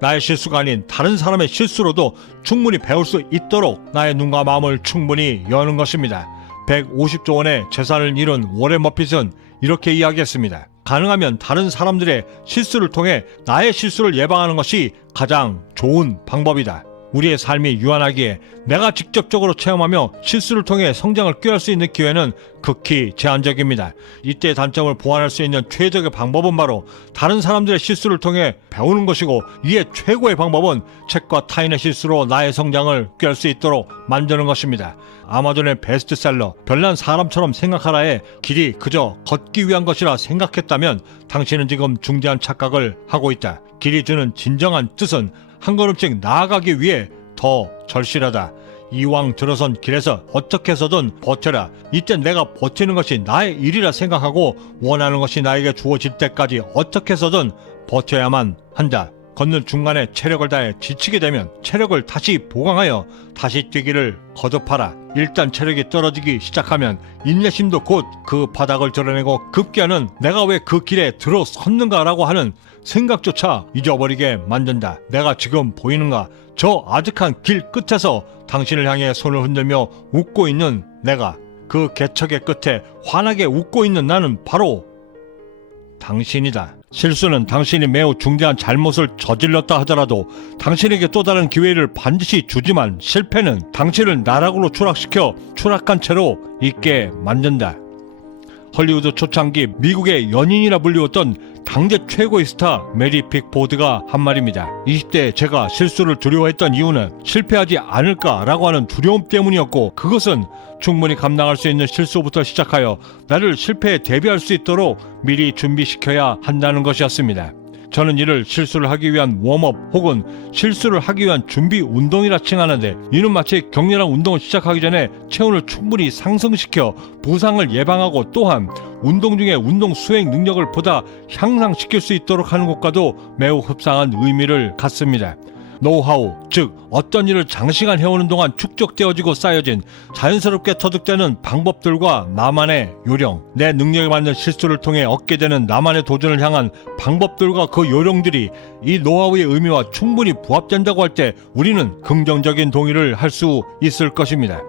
나의 실수가 아닌 다른 사람의 실수로도 충분히 배울 수 있도록 나의 눈과 마음을 충분히 여는 것입니다. 150조 원의 재산을 잃은 워렌 버핏은 이렇게 이야기했습니다. 가능하면 다른 사람들의 실수를 통해 나의 실수를 예방하는 것이 가장 좋은 방법이다. 우리의 삶이 유한하기에 내가 직접적으로 체험하며 실수를 통해 성장을 꾀할 수 있는 기회는 극히 제한적입니다. 이때의 단점을 보완할 수 있는 최적의 방법은 바로 다른 사람들의 실수를 통해 배우는 것이고, 이에 최고의 방법은 책과 타인의 실수로 나의 성장을 꾀할 수 있도록 만드는 것입니다. 아마존의 베스트셀러 별난 사람처럼 생각하라의 길이 그저 걷기 위한 것이라 생각했다면 당신은 지금 중대한 착각을 하고 있다. 길이 주는 진정한 뜻은 한 걸음씩 나아가기 위해 더 절실하다. 이왕 들어선 길에서 어떻게 해서든 버텨라. 이때 내가 버티는 것이 나의 일이라 생각하고 원하는 것이 나에게 주어질 때까지 어떻게 해서든 버텨야만 한다. 걷는 중간에 체력을 다해 지치게 되면 체력을 다시 보강하여 다시 뛰기를 거듭하라. 일단 체력이 떨어지기 시작하면 인내심도 곧 그 바닥을 드러내고 급기야는 내가 왜 그 길에 들어섰는가라고 하는 생각조차 잊어버리게 만든다. 내가 지금 보이는가? 저 아득한 길 끝에서 당신을 향해 손을 흔들며 웃고 있는 내가, 그 개척의 끝에 환하게 웃고 있는 나는 바로 당신이다. 실수는 당신이 매우 중대한 잘못을 저질렀다 하더라도 당신에게 또 다른 기회를 반드시 주지만, 실패는 당신을 나락으로 추락시켜 추락한 채로 있게 만든다. 헐리우드 초창기 미국의 연인이라 불리웠던 당대 최고의 스타 메리 픽포드가 한 말입니다. 20대에 제가 실수를 두려워했던 이유는 실패하지 않을까라고 하는 두려움 때문이었고, 그것은 충분히 감당할 수 있는 실수부터 시작하여 나를 실패에 대비할 수 있도록 미리 준비시켜야 한다는 것이었습니다. 저는 이를 실수를 하기 위한 웜업 혹은 실수를 하기 위한 준비 운동이라 칭하는데, 이는 마치 격렬한 운동을 시작하기 전에 체온을 충분히 상승시켜 부상을 예방하고, 또한 운동 중에 운동 수행 능력을 보다 향상시킬 수 있도록 하는 것과도 매우 흡사한 의미를 갖습니다. 노하우, 즉 어떤 일을 장시간 해오는 동안 축적되어지고 쌓여진 자연스럽게 터득되는 방법들과 나만의 요령, 내 능력에 맞는 실수를 통해 얻게 되는 나만의 도전을 향한 방법들과 그 요령들이 이 노하우의 의미와 충분히 부합된다고 할 때 우리는 긍정적인 동의를 할 수 있을 것입니다.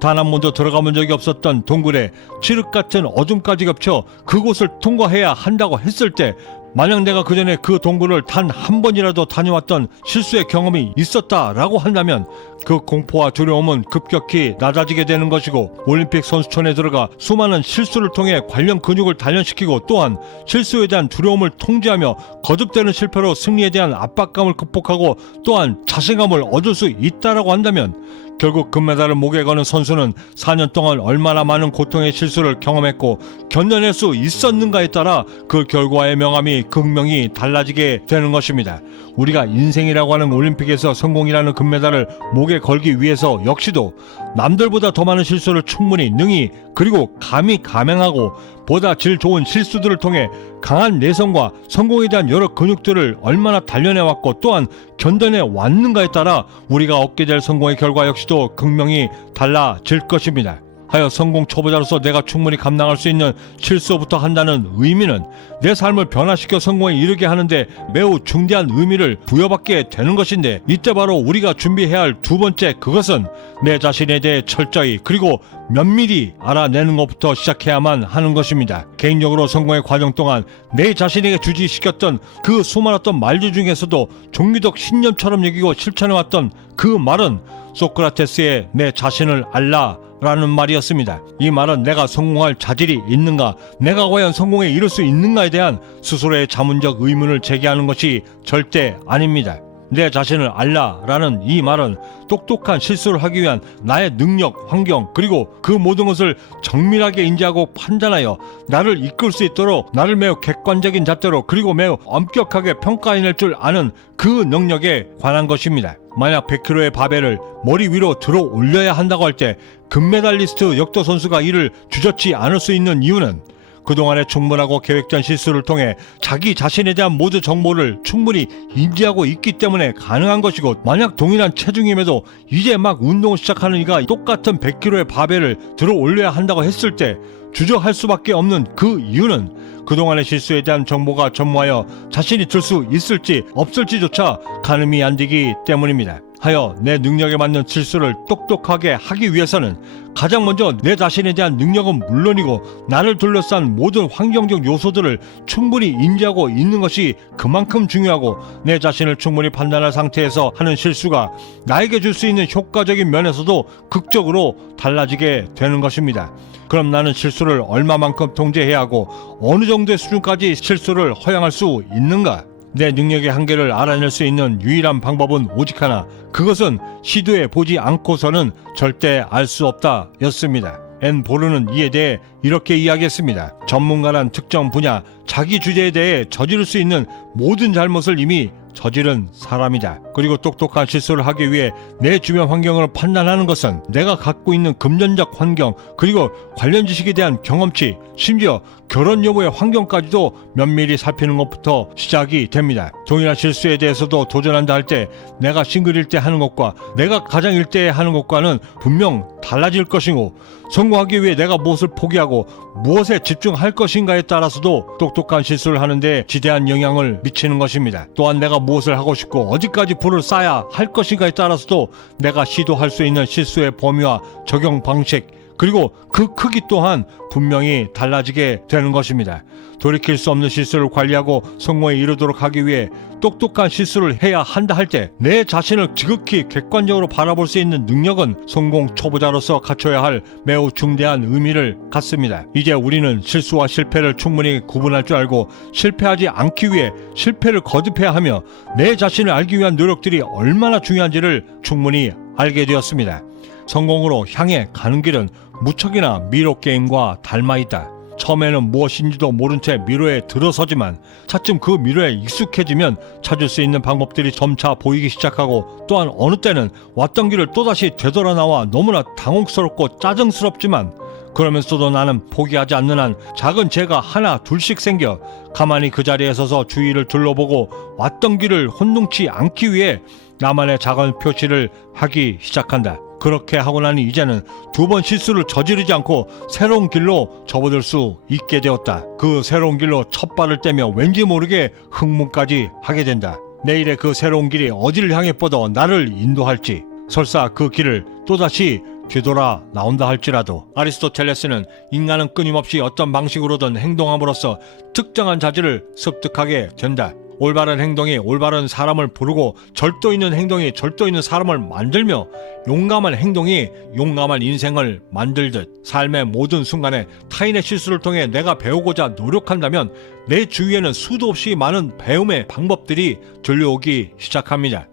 단 한 번도 들어가 본 적이 없었던 동굴에 칠흑같은 어둠까지 겹쳐 그곳을 통과해야 한다고 했을 때, 만약 내가 그 전에 그 동굴을 단 한 번이라도 다녀왔던 실수의 경험이 있었다라고 한다면 그 공포와 두려움은 급격히 낮아지게 되는 것이고, 올림픽 선수촌에 들어가 수많은 실수를 통해 관련 근육을 단련시키고, 또한 실수에 대한 두려움을 통제하며 거듭되는 실패로 승리에 대한 압박감을 극복하고, 또한 자신감을 얻을 수 있다라고 한다면 결국 금메달을 목에 거는 선수는 4년 동안 얼마나 많은 고통의 실수를 경험했고 견뎌낼 수 있었는가에 따라 그 결과의 명암이 극명히 달라지게 되는 것입니다. 우리가 인생이라고 하는 올림픽에서 성공이라는 금메달을 목에 걸기 위해서 역시도 남들보다 더 많은 실수를 충분히 능히 그리고 감히 감행하고, 보다 질 좋은 실수들을 통해 강한 내성과 성공에 대한 여러 근육들을 얼마나 단련해왔고 또한 견뎌내 왔는가에 따라 우리가 얻게 될 성공의 결과 역시도 극명히 달라질 것입니다. 하여 성공 초보자로서 내가 충분히 감당할 수 있는 실수부터 한다는 의미는 내 삶을 변화시켜 성공에 이르게 하는데 매우 중대한 의미를 부여받게 되는 것인데, 이때 바로 우리가 준비해야 할 두 번째, 그것은 내 자신에 대해 철저히 그리고 면밀히 알아내는 것부터 시작해야만 하는 것입니다. 개인적으로 성공의 과정 동안 내 자신에게 주지시켰던 그 수많았던 말들 중에서도 종교적 신념처럼 여기고 실천해왔던 그 말은 소크라테스의 내 자신을 알라 라는 말이었습니다. 이 말은 내가 성공할 자질이 있는가, 내가 과연 성공에 이를 수 있는가에 대한 스스로의 자문적 의문을 제기하는 것이 절대 아닙니다. 내 자신을 알라라는 이 말은 똑똑한 실수를 하기 위한 나의 능력, 환경, 그리고 그 모든 것을 정밀하게 인지하고 판단하여 나를 이끌 수 있도록 나를 매우 객관적인 잣대로 그리고 매우 엄격하게 평가해낼 줄 아는 그 능력에 관한 것입니다. 만약 100kg의 바벨을 머리 위로 들어 올려야 한다고 할 때 금메달리스트 역도 선수가 이를 주저치 않을 수 있는 이유는 그동안의 충분하고 계획된 실수를 통해 자기 자신에 대한 모든 정보를 충분히 인지하고 있기 때문에 가능한 것이고, 만약 동일한 체중임에도 이제 막 운동을 시작하는 이가 똑같은 100kg의 바벨을 들어 올려야 한다고 했을 때 주저할 수밖에 없는 그 이유는 그동안의 실수에 대한 정보가 전무하여 자신이 들 수 있을지 없을지조차 가늠이 안 되기 때문입니다. 하여 내 능력에 맞는 실수를 똑똑하게 하기 위해서는 가장 먼저 내 자신에 대한 능력은 물론이고 나를 둘러싼 모든 환경적 요소들을 충분히 인지하고 있는 것이 그만큼 중요하고, 내 자신을 충분히 판단할 상태에서 하는 실수가 나에게 줄 수 있는 효과적인 면에서도 극적으로 달라지게 되는 것입니다. 그럼 나는 실수를 얼마만큼 통제해야 하고 어느 정도의 수준까지 실수를 허용할 수 있는가? 내 능력의 한계를 알아낼 수 있는 유일한 방법은 오직 하나, 그것은 시도해 보지 않고서는 절대 알 수 없다 였습니다. 앤 보르는 이에 대해 이렇게 이야기했습니다. 전문가란 특정 분야, 자기 주제에 대해 저지를 수 있는 모든 잘못을 이미 저지른 사람이다. 그리고 똑똑한 실수를 하기 위해 내 주변 환경을 판단하는 것은 내가 갖고 있는 금전적 환경, 그리고 관련 지식에 대한 경험치, 심지어 결혼 여부의 환경까지도 면밀히 살피는 것부터 시작이 됩니다. 동일한 실수에 대해서도 도전한다 할 때 내가 싱글일 때 하는 것과 내가 가장일 때 하는 것과는 분명 달라질 것이고, 성공하기 위해 내가 무엇을 포기하고 무엇에 집중할 것인가에 따라서도 똑똑한 실수를 하는데 지대한 영향을 미치는 것입니다. 또한 내가 무엇을 하고 싶고 어디까지 불을 쌓아야 할 것인가에 따라서도 내가 시도할 수 있는 실수의 범위와 적용 방식, 그리고 그 크기 또한 분명히 달라지게 되는 것입니다. 돌이킬 수 없는 실수를 관리하고 성공에 이르도록 하기 위해 똑똑한 실수를 해야 한다 할 때 내 자신을 지극히 객관적으로 바라볼 수 있는 능력은 성공 초보자로서 갖춰야 할 매우 중대한 의미를 갖습니다. 이제 우리는 실수와 실패를 충분히 구분할 줄 알고 실패하지 않기 위해 실패를 거듭해야 하며 내 자신을 알기 위한 노력들이 얼마나 중요한지를 충분히 알게 되었습니다. 성공으로 향해 가는 길은 무척이나 미로 게임과 닮아 있다. 처음에는 무엇인지도 모른 채 미로에 들어서지만 차츰 그 미로에 익숙해지면 찾을 수 있는 방법들이 점차 보이기 시작하고, 또한 어느 때는 왔던 길을 또다시 되돌아 나와 너무나 당혹스럽고 짜증스럽지만 그러면서도 나는 포기하지 않는 한 작은 죄가 하나 둘씩 생겨 가만히 그 자리에 서서 주위를 둘러보고 왔던 길을 혼동치 않기 위해 나만의 작은 표시를 하기 시작한다. 그렇게 하고 나니 이제는 두 번 실수를 저지르지 않고 새로운 길로 접어들 수 있게 되었다. 그 새로운 길로 첫 발을 떼며 왠지 모르게 흥분까지 하게 된다. 내일의 그 새로운 길이 어디를 향해 뻗어 나를 인도할지, 설사 그 길을 또다시 뒤돌아 나온다 할지라도. 아리스토텔레스는 인간은 끊임없이 어떤 방식으로든 행동함으로써 특정한 자질을 습득하게 된다. 올바른 행동이 올바른 사람을 부르고 절도 있는 행동이 절도 있는 사람을 만들며 용감한 행동이 용감한 인생을 만들듯 삶의 모든 순간에 타인의 실수를 통해 내가 배우고자 노력한다면 내 주위에는 수도 없이 많은 배움의 방법들이 들려오기 시작합니다.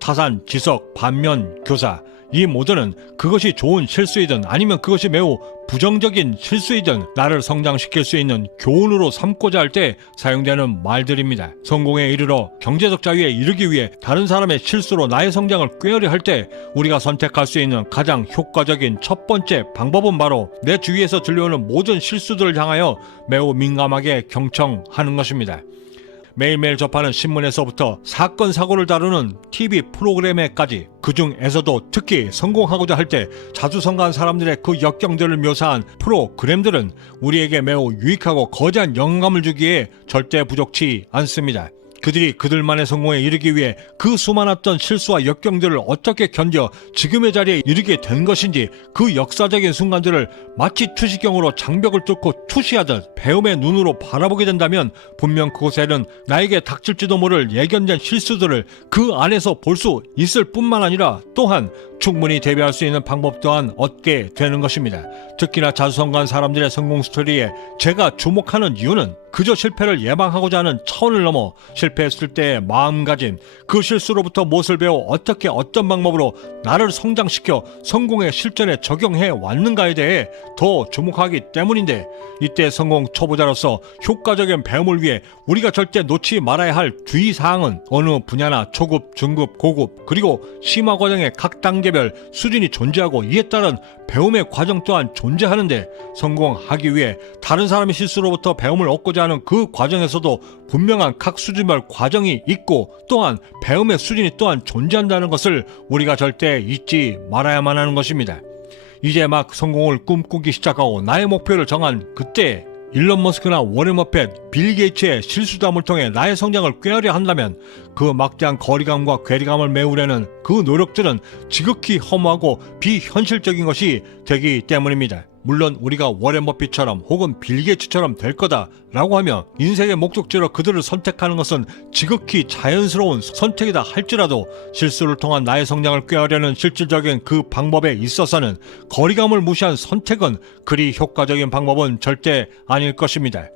타산, 지석, 반면, 교사, 이 모두는 그것이 좋은 실수이든 아니면 그것이 매우 부정적인 실수이든 나를 성장시킬 수 있는 교훈으로 삼고자 할 때 사용되는 말들입니다. 성공에 이르러 경제적 자유에 이르기 위해 다른 사람의 실수로 나의 성장을 꾀으려 할 때 우리가 선택할 수 있는 가장 효과적인 첫 번째 방법은 바로 내 주위에서 들려오는 모든 실수들을 향하여 매우 민감하게 경청하는 것입니다. 매일매일 접하는 신문에서부터 사건 사고를 다루는 TV 프로그램에까지, 그 중에서도 특히 성공하고자 할 때 자수성가한 사람들의 그 역경들을 묘사한 프로그램들은 우리에게 매우 유익하고 거대한 영감을 주기에 절대 부족치 않습니다. 그들이 그들만의 성공에 이르기 위해 그 수많았던 실수와 역경들을 어떻게 견뎌 지금의 자리에 이르게 된 것인지, 그 역사적인 순간들을 마치 투시경으로 장벽을 뚫고 투시하듯 배움의 눈으로 바라보게 된다면 분명 그곳에는 나에게 닥칠지도 모를 예견된 실수들을 그 안에서 볼 수 있을 뿐만 아니라 또한 충분히 대비할 수 있는 방법 또한 얻게 되는 것입니다. 특히나 자수성가한 사람들의 성공 스토리에 제가 주목하는 이유는 그저 실패를 예방하고자 하는 차원을 넘어 실패했을 때의 마음가짐, 그 실수로부터 무엇을 배워 어떻게 어떤 방법으로 나를 성장시켜 성공의 실전에 적용해 왔는가에 대해 더 주목하기 때문인데, 이때 성공 초보자로서 효과적인 배움을 위해 우리가 절대 놓지 말아야 할 주의사항은 어느 분야나 초급, 중급, 고급 그리고 심화 과정의 각 단계별 수준이 존재하고 이에 따른 배움의 과정 또한 존재하는데 성공하기 위해 다른 사람의 실수로부터 배움을 얻고자 하는 그 과정에서도 분명한 각 수준별 과정이 있고 또한 배움의 수준이 또한 존재한다는 것을 우리가 절대 잊지 말아야만 하는 것입니다. 이제 막 성공을 꿈꾸기 시작하고 나의 목표를 정한 그때 일론 머스크나 워렌 버핏, 빌 게이츠의 실수담을 통해 나의 성장을 꾀하려 한다면 그 막대한 거리감과 괴리감을 메우려는 그 노력들은 지극히 허무하고 비현실적인 것이 되기 때문입니다. 물론 우리가 워렌 버핏처럼 혹은 빌 게이츠처럼 될 거다라고 하며 인생의 목적지로 그들을 선택하는 것은 지극히 자연스러운 선택이다 할지라도 실수를 통한 나의 성장을 꾀하려는 실질적인 그 방법에 있어서는 거리감을 무시한 선택은 그리 효과적인 방법은 절대 아닐 것입니다.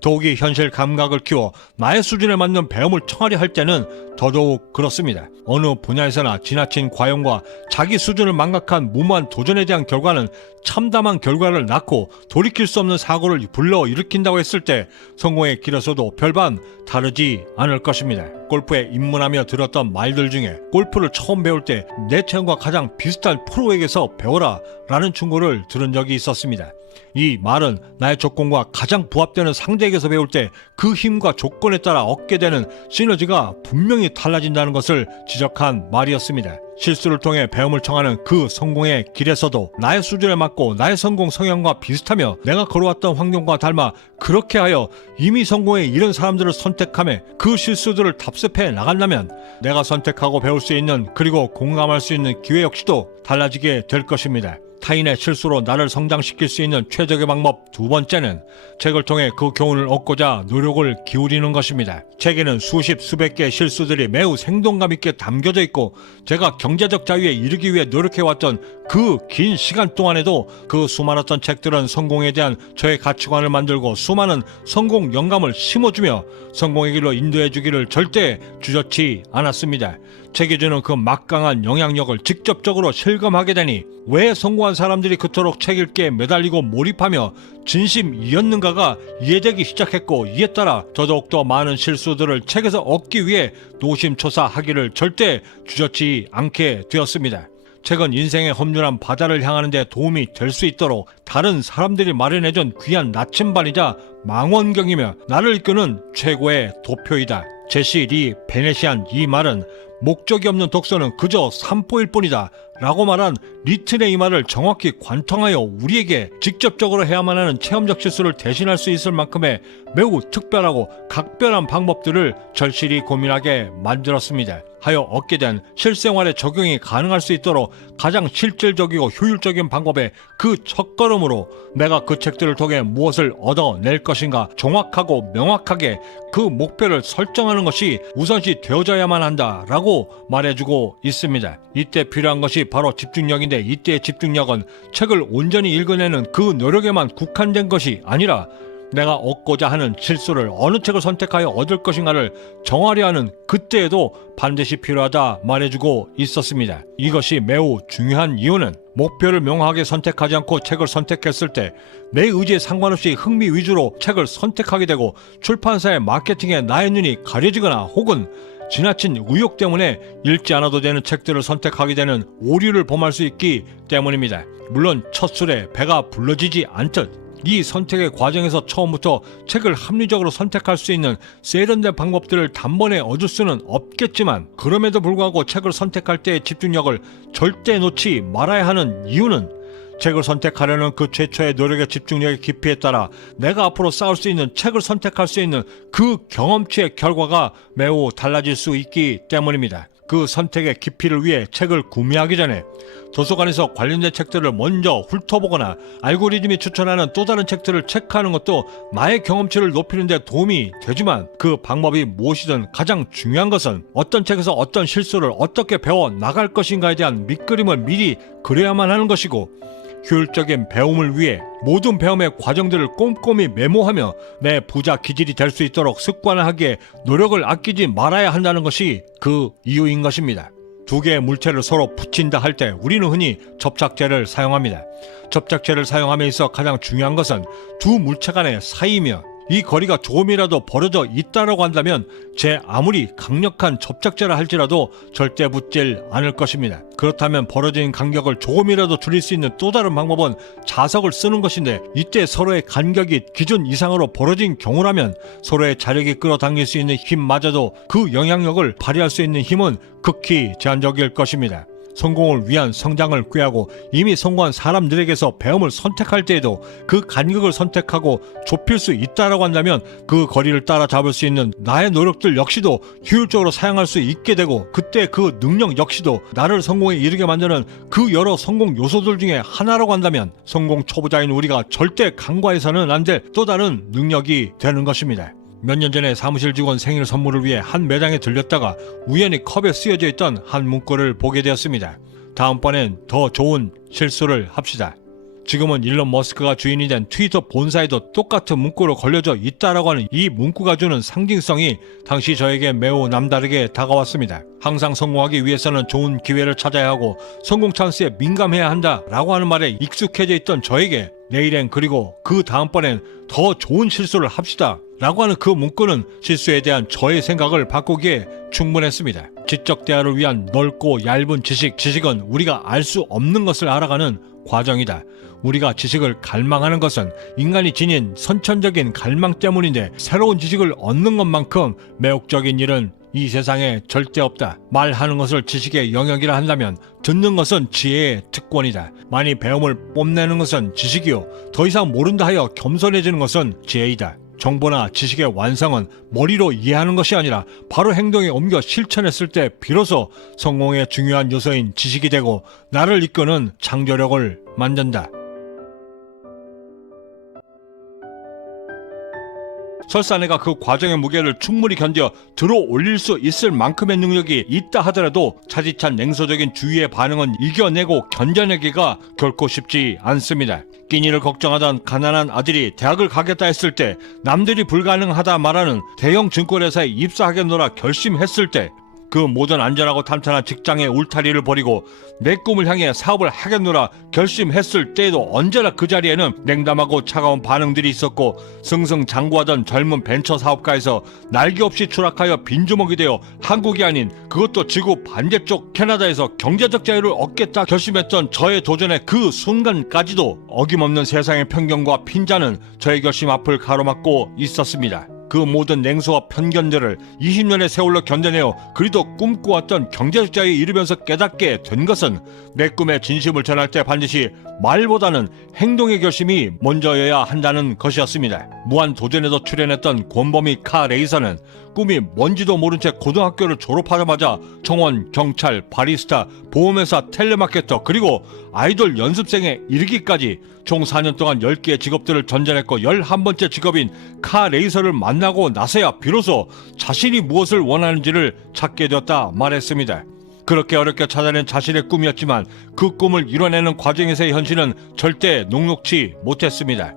더욱이 현실 감각을 키워 나의 수준에 맞는 배움을 청하려 할 때는 더더욱 그렇습니다. 어느 분야에서나 지나친 과용과 자기 수준을 망각한 무모한 도전에 대한 결과는 참담한 결과를 낳고 돌이킬 수 없는 사고를 불러일으킨다고 했을 때 성공의 길에서도 별반 다르지 않을 것입니다. 골프에 입문하며 들었던 말들 중에 골프를 처음 배울 때 내 체형과 가장 비슷한 프로에게서 배워라 라는 충고를 들은 적이 있었습니다. 이 말은 나의 조건과 가장 부합되는 상대에게서 배울 때 그 힘과 조건에 따라 얻게 되는 시너지가 분명히 달라진다는 것을 지적한 말이었습니다. 실수를 통해 배움을 청하는 그 성공의 길에서도 나의 수준에 맞고 나의 성공 성향과 비슷하며 내가 걸어왔던 환경과 닮아 그렇게 하여 이미 성공에 이른 사람들을 선택하며 그 실수들을 답습해 나간다면 내가 선택하고 배울 수 있는 그리고 공감할 수 있는 기회 역시도 달라지게 될 것입니다. 타인의 실수로 나를 성장시킬 수 있는 최적의 방법 두 번째는 책을 통해 그 교훈을 얻고자 노력을 기울이는 것입니다. 책에는 수십 수백 개의 실수들이 매우 생동감 있게 담겨져 있고 제가 경제적 자유에 이르기 위해 노력해왔던 그 긴 시간 동안에도 그 수많았던 책들은 성공에 대한 저의 가치관을 만들고 수많은 성공 영감을 심어주며 성공의 길로 인도해주기를 절대 주저치 않았습니다. 책이 주는 그 막강한 영향력을 직접적으로 실감하게 되니 왜 성공한 사람들이 그토록 책 읽기에 매달리고 몰입하며 진심이었는가가 이해되기 시작했고 이에 따라 더더욱더 많은 실수들을 책에서 얻기 위해 노심초사하기를 절대 주저치 않게 되었습니다. 책은 인생의 험준한 바다를 향하는 데 도움이 될 수 있도록 다른 사람들이 마련해준 귀한 나침반이자 망원경이며 나를 이끄는 최고의 도표이다. 제시 리 베네시안 이 말은 목적이 없는 독서는 그저 산보일 뿐이다 라고 말한 리튼의 이 말을 정확히 관통하여 우리에게 직접적으로 해야만 하는 체험적 실수를 대신할 수 있을 만큼의 매우 특별하고 각별한 방법들을 절실히 고민하게 만들었습니다. 하여 얻게 된 실생활에 적용이 가능할 수 있도록 가장 실질적이고 효율적인 방법의 그 첫걸음으로 내가 그 책들을 통해 무엇을 얻어낼 것인가 정확하고 명확하게 그 목표를 설정하는 것이 우선시 되어져야만 한다라고 말해주고 있습니다. 이때 필요한 것이 바로 집중력인데 이때의 집중력은 책을 온전히 읽어내는 그 노력에만 국한된 것이 아니라 내가 얻고자 하는 실수를 어느 책을 선택하여 얻을 것인가를 정하려 하는 그때에도 반드시 필요하다 말해주고 있었습니다. 이것이 매우 중요한 이유는 목표를 명확하게 선택하지 않고 책을 선택했을 때 내 의지에 상관없이 흥미 위주로 책을 선택하게 되고 출판사의 마케팅에 나의 눈이 가려지거나 혹은 지나친 의욕 때문에 읽지 않아도 되는 책들을 선택하게 되는 오류를 범할 수 있기 때문입니다. 물론 첫 술에 배가 불러지지 않듯 이 선택의 과정에서 처음부터 책을 합리적으로 선택할 수 있는 세련된 방법들을 단번에 얻을 수는 없겠지만 그럼에도 불구하고 책을 선택할 때의 집중력을 절대 놓지 말아야 하는 이유는 책을 선택하려는 그 최초의 노력의 집중력의 깊이에 따라 내가 앞으로 쌓을 수 있는 책을 선택할 수 있는 그 경험치의 결과가 매우 달라질 수 있기 때문입니다. 그 선택의 깊이를 위해 책을 구매하기 전에 도서관에서 관련된 책들을 먼저 훑어보거나 알고리즘이 추천하는 또 다른 책들을 체크하는 것도 나의 경험치를 높이는 데 도움이 되지만 그 방법이 무엇이든 가장 중요한 것은 어떤 책에서 어떤 실수를 어떻게 배워 나갈 것인가에 대한 밑그림을 미리 그려야만 하는 것이고 효율적인 배움을 위해 모든 배움의 과정들을 꼼꼼히 메모하며 내 부자 기질이 될 수 있도록 습관화하기에 노력을 아끼지 말아야 한다는 것이 그 이유인 것입니다. 두 개의 물체를 서로 붙인다 할 때 우리는 흔히 접착제를 사용합니다. 접착제를 사용함에 있어 가장 중요한 것은 두 물체 간의 사이이며 이 거리가 조금이라도 벌어져 있다라고 한다면 제 아무리 강력한 접착제라 할지라도 절대 붙질 않을 것입니다. 그렇다면 벌어진 간격을 조금이라도 줄일 수 있는 또 다른 방법은 자석을 쓰는 것인데, 이때 서로의 간격이 기준 이상으로 벌어진 경우라면 서로의 자력이 끌어당길 수 있는 힘마저도 그 영향력을 발휘할 수 있는 힘은 극히 제한적일 것입니다. 성공을 위한 성장을 꾀하고 이미 성공한 사람들에게서 배움을 선택할 때에도 그 간격을 선택하고 좁힐 수 있다라고 한다면 그 거리를 따라잡을 수 있는 나의 노력들 역시도 효율적으로 사용할 수 있게 되고, 그때 그 능력 역시도 나를 성공에 이르게 만드는 그 여러 성공 요소들 중에 하나라고 한다면 성공 초보자인 우리가 절대 간과해서는 안 될 또 다른 능력이 되는 것입니다. 몇 년 전에 사무실 직원 생일 선물을 위해 한 매장에 들렸다가 우연히 컵에 쓰여져 있던 한 문구를 보게 되었습니다. 다음번엔 더 좋은 실수를 합시다. 지금은 일론 머스크가 주인이 된 트위터 본사에도 똑같은 문구로 걸려져 있다라고 하는 이 문구가 주는 상징성이 당시 저에게 매우 남다르게 다가왔습니다. 항상 성공하기 위해서는 좋은 기회를 찾아야 하고 성공 찬스에 민감해야 한다라고 하는 말에 익숙해져 있던 저에게 내일엔, 그리고 그 다음번엔 더 좋은 실수를 합시다 라고 하는 그 문구는 실수에 대한 저의 생각을 바꾸기에 충분했습니다. 지적 대화를 위한 넓고 얇은 지식은 우리가 알 수 없는 것을 알아가는 과정이다. 우리가 지식을 갈망하는 것은 인간이 지닌 선천적인 갈망 때문인데, 새로운 지식을 얻는 것만큼 매혹적인 일은 이 세상에 절대 없다. 말하는 것을 지식의 영역이라 한다면 듣는 것은 지혜의 특권이다. 많이 배움을 뽐내는 것은 지식이요, 더 이상 모른다 하여 겸손해지는 것은 지혜이다. 정보나 지식의 완성은 머리로 이해하는 것이 아니라 바로 행동에 옮겨 실천했을 때 비로소 성공의 중요한 요소인 지식이 되고 나를 이끄는 창조력을 만든다. 설사 내가 그 과정의 무게를 충분히 견뎌 들어 올릴 수 있을 만큼의 능력이 있다 하더라도 차디찬 냉소적인 주위의 반응은 이겨내고 견뎌내기가 결코 쉽지 않습니다. 끼니를 걱정하던 가난한 아들이 대학을 가겠다 했을 때, 남들이 불가능하다 말하는 대형 증권회사에 입사하겠노라 결심했을 때, 그 모든 안전하고 탄탄한 직장의 울타리를 버리고 내 꿈을 향해 사업을 하겠노라 결심했을 때에도 언제나 그 자리에는 냉담하고 차가운 반응들이 있었고, 승승장구하던 젊은 벤처 사업가에서 날개 없이 추락하여 빈주먹이 되어 한국이 아닌 그것도 지구 반대쪽 캐나다에서 경제적 자유를 얻겠다 결심했던 저의 도전의 그 순간까지도 어김없는 세상의 편견과 핀자는 저의 결심 앞을 가로막고 있었습니다. 그 모든 냉소와 편견들을 20년의 세월로 견뎌내어 그리도 꿈꿔왔던 경제적 자유에 이르면서 깨닫게 된 것은, 내 꿈의 진심을 전할 때 반드시 말보다는 행동의 결심이 먼저여야 한다는 것이었습니다. 무한도전에도 출연했던 권범희 카 레이서는 꿈이 뭔지도 모른 채 고등학교를 졸업하자마자 청원, 경찰, 바리스타, 보험회사, 텔레마케터, 그리고 아이돌 연습생에 이르기까지 총 4년 동안 10개의 직업들을 전전했고 11번째 직업인 카 레이서를 만나고 나서야 비로소 자신이 무엇을 원하는지를 찾게 되었다 말했습니다. 그렇게 어렵게 찾아낸 자신의 꿈이었지만 그 꿈을 이뤄내는 과정에서의 현실은 절대 녹록지 못했습니다.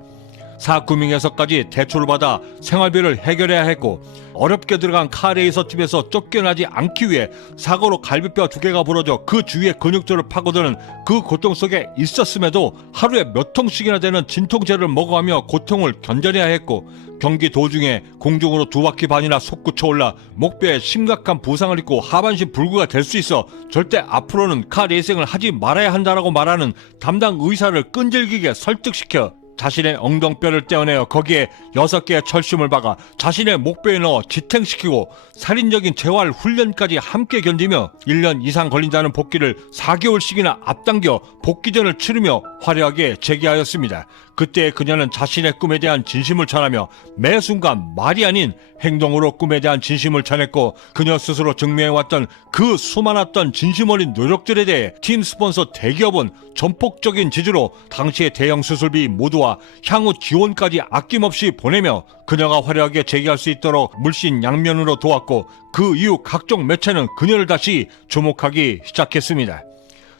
사구밍에서까지 대출을 받아 생활비를 해결해야 했고, 어렵게 들어간 카레이서 집에서 쫓겨나지 않기 위해 사고로 갈비뼈 2개가 부러져 그 주위의 근육들을 파고드는 그 고통 속에 있었음에도 하루에 몇 통씩이나 되는 진통제를 먹어가며 고통을 견뎌내야 했고, 경기 도중에 공중으로 2바퀴 반이나 솟구쳐 올라 목뼈에 심각한 부상을 입고 하반신 불구가 될 수 있어 절대 앞으로는 카레이싱을 하지 말아야 한다라고 말하는 담당 의사를 끈질기게 설득시켜 자신의 엉덩뼈를 떼어내어 거기에 6개의 철심을 박아 자신의 목뼈에 넣어 지탱시키고 살인적인 재활 훈련까지 함께 견디며 1년 이상 걸린다는 복귀를 4개월씩이나 앞당겨 복귀전을 치르며 화려하게 재개하였습니다. 그때 그녀는 자신의 꿈에 대한 진심을 전하며 매 순간 말이 아닌 행동으로 꿈에 대한 진심을 전했고, 그녀 스스로 증명해왔던 그 수많았던 진심 어린 노력들에 대해 팀 스폰서 대기업은 전폭적인 지지로 당시의 대형 수술비 모두와 향후 지원까지 아낌없이 보내며 그녀가 화려하게 재기할 수 있도록 물신양면으로 도왔고, 그 이후 각종 매체는 그녀를 다시 주목하기 시작했습니다.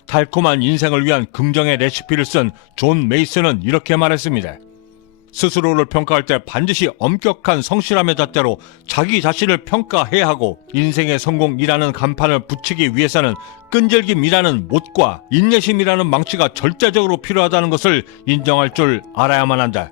달콤한 인생을 위한 긍정의 레시피를 쓴 존 메이슨은 이렇게 말했습니다. 스스로를 평가할 때 반드시 엄격한 성실함의 잣대로 자기 자신을 평가해야 하고, 인생의 성공이라는 간판을 붙이기 위해서는 끈질김이라는 못과 인내심이라는 망치가 절대적으로 필요하다는 것을 인정할 줄 알아야만 한다.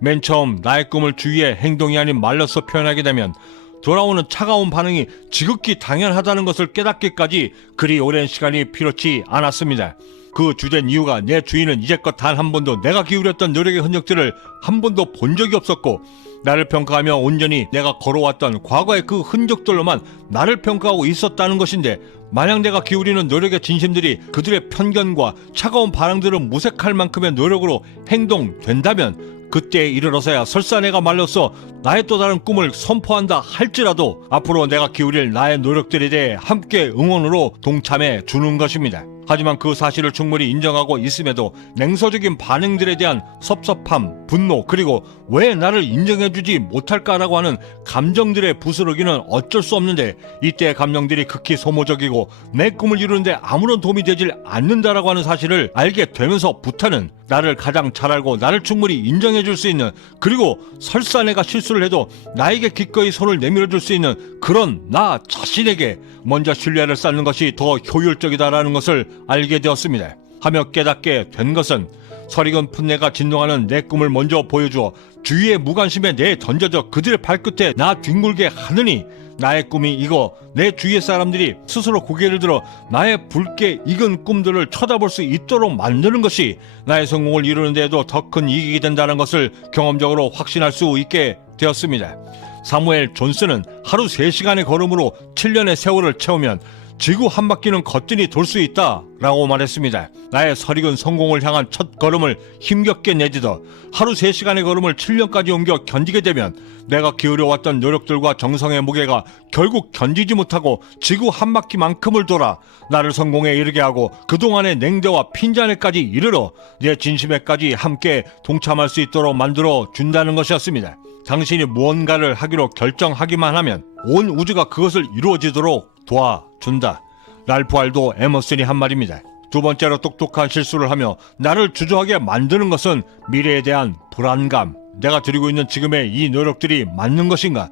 맨 처음 나의 꿈을 주위의 행동이 아닌 말로써 표현하게 되면 돌아오는 차가운 반응이 지극히 당연하다는 것을 깨닫기까지 그리 오랜 시간이 필요치 않았습니다. 그 주된 이유가 내 주위는 이제껏 단 한 번도 내가 기울였던 노력의 흔적들을 한 번도 본 적이 없었고, 나를 평가하며 온전히 내가 걸어왔던 과거의 그 흔적들로만 나를 평가하고 있었다는 것인데, 만약 내가 기울이는 노력의 진심들이 그들의 편견과 차가운 반응들을 무색할 만큼의 노력으로 행동된다면 그때에 이르러서야 설사 내가 말로써 나의 또 다른 꿈을 선포한다 할지라도 앞으로 내가 기울일 나의 노력들에 대해 함께 응원으로 동참해 주는 것입니다. 하지만 그 사실을 충분히 인정하고 있음에도 냉소적인 반응들에 대한 섭섭함, 분노, 그리고 왜 나를 인정해주지 못할까라고 하는 감정들의 부스러기는 어쩔 수 없는데, 이때의 감정들이 극히 소모적이고 내 꿈을 이루는데 아무런 도움이 되질 않는다라고 하는 사실을 알게 되면서부터는 나를 가장 잘 알고 나를 충분히 인정해줄 수 있는, 그리고 설사 내가 실수를 해도 나에게 기꺼이 손을 내밀어줄 수 있는 그런 나 자신에게 먼저 신뢰를 쌓는 것이 더 효율적이다라는 것을 알게 되었습니다. 하며 깨닫게 된 것은 설익은 풋내가 진동하는 내 꿈을 먼저 보여주어 주위의 무관심에 내에 던져져 그들의 발끝에 나 뒹굴게 하느니, 나의 꿈이 이거 내 주위의 사람들이 스스로 고개를 들어 나의 붉게 익은 꿈들을 쳐다볼 수 있도록 만드는 것이 나의 성공을 이루는 데에도 더 큰 이익이 된다는 것을 경험적으로 확신할 수 있게 되었습니다. 사무엘 존슨은 하루 3시간의 걸음으로 7년의 세월을 채우면 지구 한 바퀴는 거뜬히 돌 수 있다 라고 말했습니다. 나의 설익은 성공을 향한 첫 걸음을 힘겹게 내딛어 하루 3시간의 걸음을 7년까지 옮겨 견디게 되면 내가 기울여왔던 노력들과 정성의 무게가 결국 견디지 못하고 지구 한 바퀴만큼을 돌아 나를 성공에 이르게 하고 그동안의 냉대와 핀잔에까지 이르러 내 진심에까지 함께 동참할 수 있도록 만들어 준다는 것이었습니다. 당신이 무언가를 하기로 결정하기만 하면 온 우주가 그것을 이루어지도록 도와준다. 랄프 waldo 에머슨이 한 말입니다. 두 번째로 똑똑한 실수를 하며 나를 주저하게 만드는 것은 미래에 대한 불안감. 내가 드리고 있는 지금의 이 노력들이 맞는 것인가?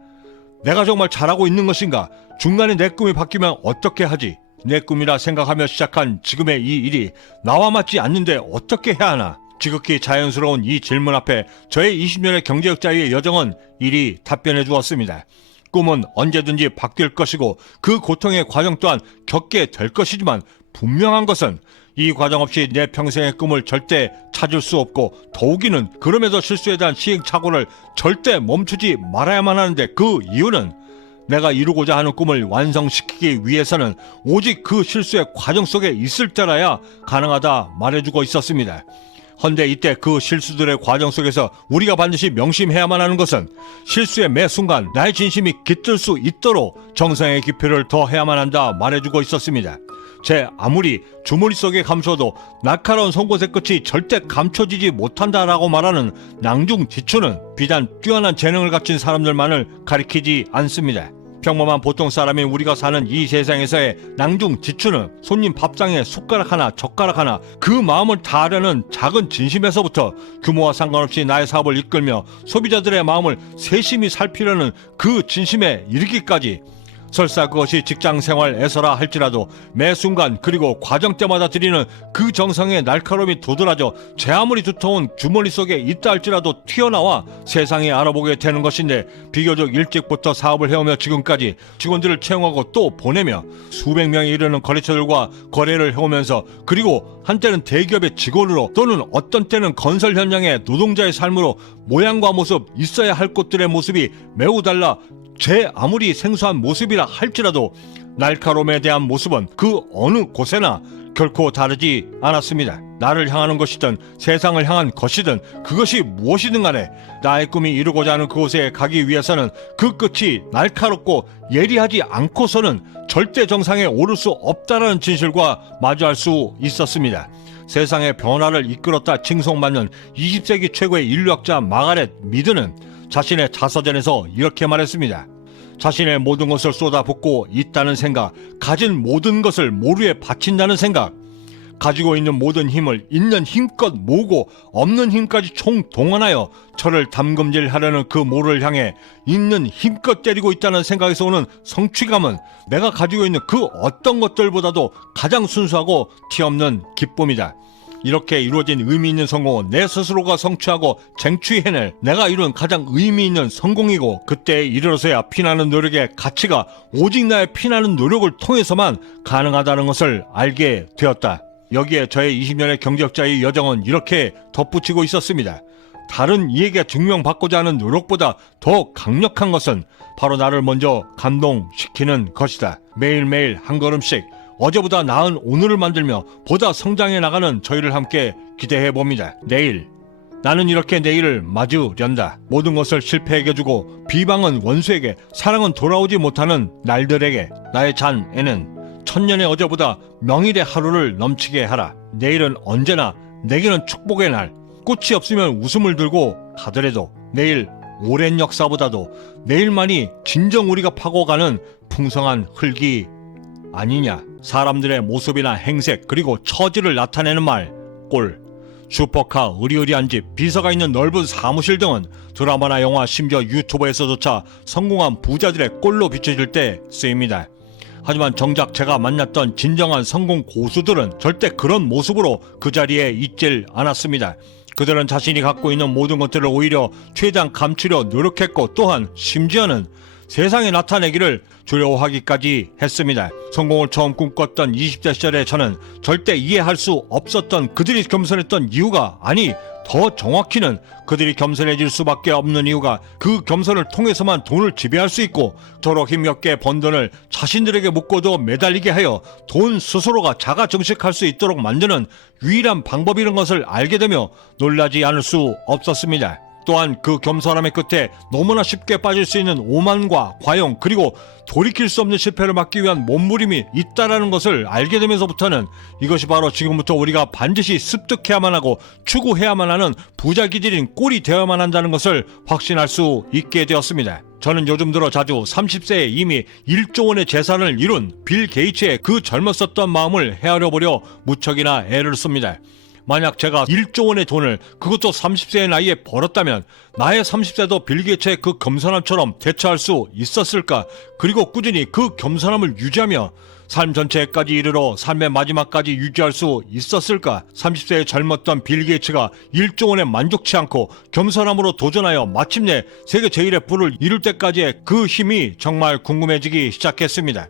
내가 정말 잘하고 있는 것인가? 중간에 내 꿈이 바뀌면 어떻게 하지? 내 꿈이라 생각하며 시작한 지금의 이 일이 나와 맞지 않는데 어떻게 해야 하나? 지극히 자연스러운 이 질문 앞에 저의 20년의 경제학 자유의 여정은 이리 답변해 주었습니다. 꿈은 언제든지 바뀔 것이고 그 고통의 과정 또한 겪게 될 것이지만, 분명한 것은 이 과정 없이 내 평생의 꿈을 절대 찾을 수 없고, 더욱이는 그럼에도 실수에 대한 시행착오를 절대 멈추지 말아야만 하는데, 그 이유는 내가 이루고자 하는 꿈을 완성시키기 위해서는 오직 그 실수의 과정 속에 있을 때라야 가능하다 말해주고 있었습니다. 헌데 이때 그 실수들의 과정 속에서 우리가 반드시 명심해야만 하는 것은 실수의 매 순간 나의 진심이 깃들 수 있도록 정성의 깊이를 더해야만 한다 말해주고 있었습니다. 제 아무리 주머니 속에 감춰도 날카로운 송곳의 끝이 절대 감춰지지 못한다라고 말하는 낭중지추는 비단 뛰어난 재능을 갖춘 사람들만을 가리키지 않습니다. 평범한 보통 사람인 우리가 사는 이 세상에서의 낭중지추는 손님 밥상에 숟가락 하나 젓가락 하나 그 마음을 다하려는 작은 진심에서부터 규모와 상관없이 나의 사업을 이끌며 소비자들의 마음을 세심히 살피려는 그 진심에 이르기까지, 설사 그것이 직장생활에서라 할지라도 매 순간 그리고 과정 때마다 드리는 그 정성의 날카로움이 도드라져 제 아무리 두터운 주머니 속에 있다 할지라도 튀어나와 세상에 알아보게 되는 것인데, 비교적 일찍부터 사업을 해오며 지금까지 직원들을 채용하고 또 보내며 수백 명에 이르는 거래처들과 거래를 해오면서, 그리고 한때는 대기업의 직원으로 또는 어떤 때는 건설 현장의 노동자의 삶으로 모양과 모습, 있어야 할 것들의 모습이 매우 달라 제 아무리 생소한 모습이라 할지라도 날카로움에 대한 모습은 그 어느 곳에나 결코 다르지 않았습니다. 나를 향하는 것이든 세상을 향한 것이든 그것이 무엇이든 간에 나의 꿈이 이루고자 하는 그곳에 가기 위해서는 그 끝이 날카롭고 예리하지 않고서는 절대 정상에 오를 수 없다라는 진실과 마주할 수 있었습니다. 세상의 변화를 이끌었다 칭송받는 20세기 최고의 인류학자 마가렛 미드는 자신의 자서전에서 이렇게 말했습니다. 자신의 모든 것을 쏟아붓고 있다는 생각, 가진 모든 것을 모루에 바친다는 생각, 가지고 있는 모든 힘을 있는 힘껏 모으고 없는 힘까지 총동원하여 저를 담금질하려는 그 모루를 향해 있는 힘껏 때리고 있다는 생각에서 오는 성취감은 내가 가지고 있는 그 어떤 것들보다도 가장 순수하고 티없는 기쁨이다. 이렇게 이루어진 의미 있는 성공은 내 스스로가 성취하고 쟁취해낼 내가 이룬 가장 의미 있는 성공이고, 그때에 이르러서야 피나는 노력의 가치가 오직 나의 피나는 노력을 통해서만 가능하다는 것을 알게 되었다. 여기에 저의 20년의 경력자의 여정은 이렇게 덧붙이고 있었습니다. 다른 이에게 증명받고자 하는 노력보다 더 강력한 것은 바로 나를 먼저 감동시키는 것이다. 매일매일 한 걸음씩 어제보다 나은 오늘을 만들며 보다 성장해 나가는 저희를 함께 기대해 봅니다. 내일 나는 이렇게 내일을 맞으련다. 모든 것을 실패에게 주고 비방은 원수에게, 사랑은 돌아오지 못하는 날들에게, 나의 잔에는 천년의 어제보다 명일의 하루를 넘치게 하라. 내일은 언제나 내게는 축복의 날. 꽃이 없으면 웃음을 들고 가더라도 내일 오랜 역사보다도 내일만이 진정 우리가 파고가는 풍성한 흙이 아니냐. 사람들의 모습이나 행색 그리고 처지를 나타내는 말, 꼴, 슈퍼카, 으리으리한 집, 비서가 있는 넓은 사무실 등은 드라마나 영화, 심지어 유튜브에서조차 성공한 부자들의 꼴로 비춰질 때 쓰입니다. 하지만 정작 제가 만났던 진정한 성공 고수들은 절대 그런 모습으로 그 자리에 있질 않았습니다. 그들은 자신이 갖고 있는 모든 것들을 오히려 최대한 감추려 노력했고, 또한 심지어는 세상에 나타내기를 두려워하기까지 했습니다. 성공을 처음 꿈꿨던 20대 시절에 저는 절대 이해할 수 없었던 그들이 겸손했던 이유가, 아니 더 정확히는 그들이 겸손해질 수밖에 없는 이유가 그 겸손을 통해서만 돈을 지배할 수 있고, 저로 힘겹게 번 돈을 자신들에게 묶어도 매달리게 하여 돈 스스로가 자가 증식할 수 있도록 만드는 유일한 방법이라는 것을 알게 되며 놀라지 않을 수 없었습니다. 또한 그 겸손함의 끝에 너무나 쉽게 빠질 수 있는 오만과 과용, 그리고 돌이킬 수 없는 실패를 막기 위한 몸부림이 있다라는 것을 알게 되면서부터는 이것이 바로 지금부터 우리가 반드시 습득해야만 하고 추구해야만 하는 부자 기질인 꼴이 되어야만 한다는 것을 확신할 수 있게 되었습니다. 저는 요즘 들어 자주 30세에 이미 1조 원의 재산을 이룬 빌 게이츠의 그 젊었었던 마음을 헤아려 보려 무척이나 애를 씁니다. 만약 제가 1조 원의 돈을 그것도 30세의 나이에 벌었다면 나의 30세도 빌 게이츠의 그 겸손함처럼 대처할 수 있었을까? 그리고 꾸준히 그 겸손함을 유지하며 삶 전체까지 이르러 삶의 마지막까지 유지할 수 있었을까? 30세에 젊었던 빌 게이츠가 1조 원에 만족치 않고 겸손함으로 도전하여 마침내 세계 제1의 부를 이룰 때까지의 그 힘이 정말 궁금해지기 시작했습니다.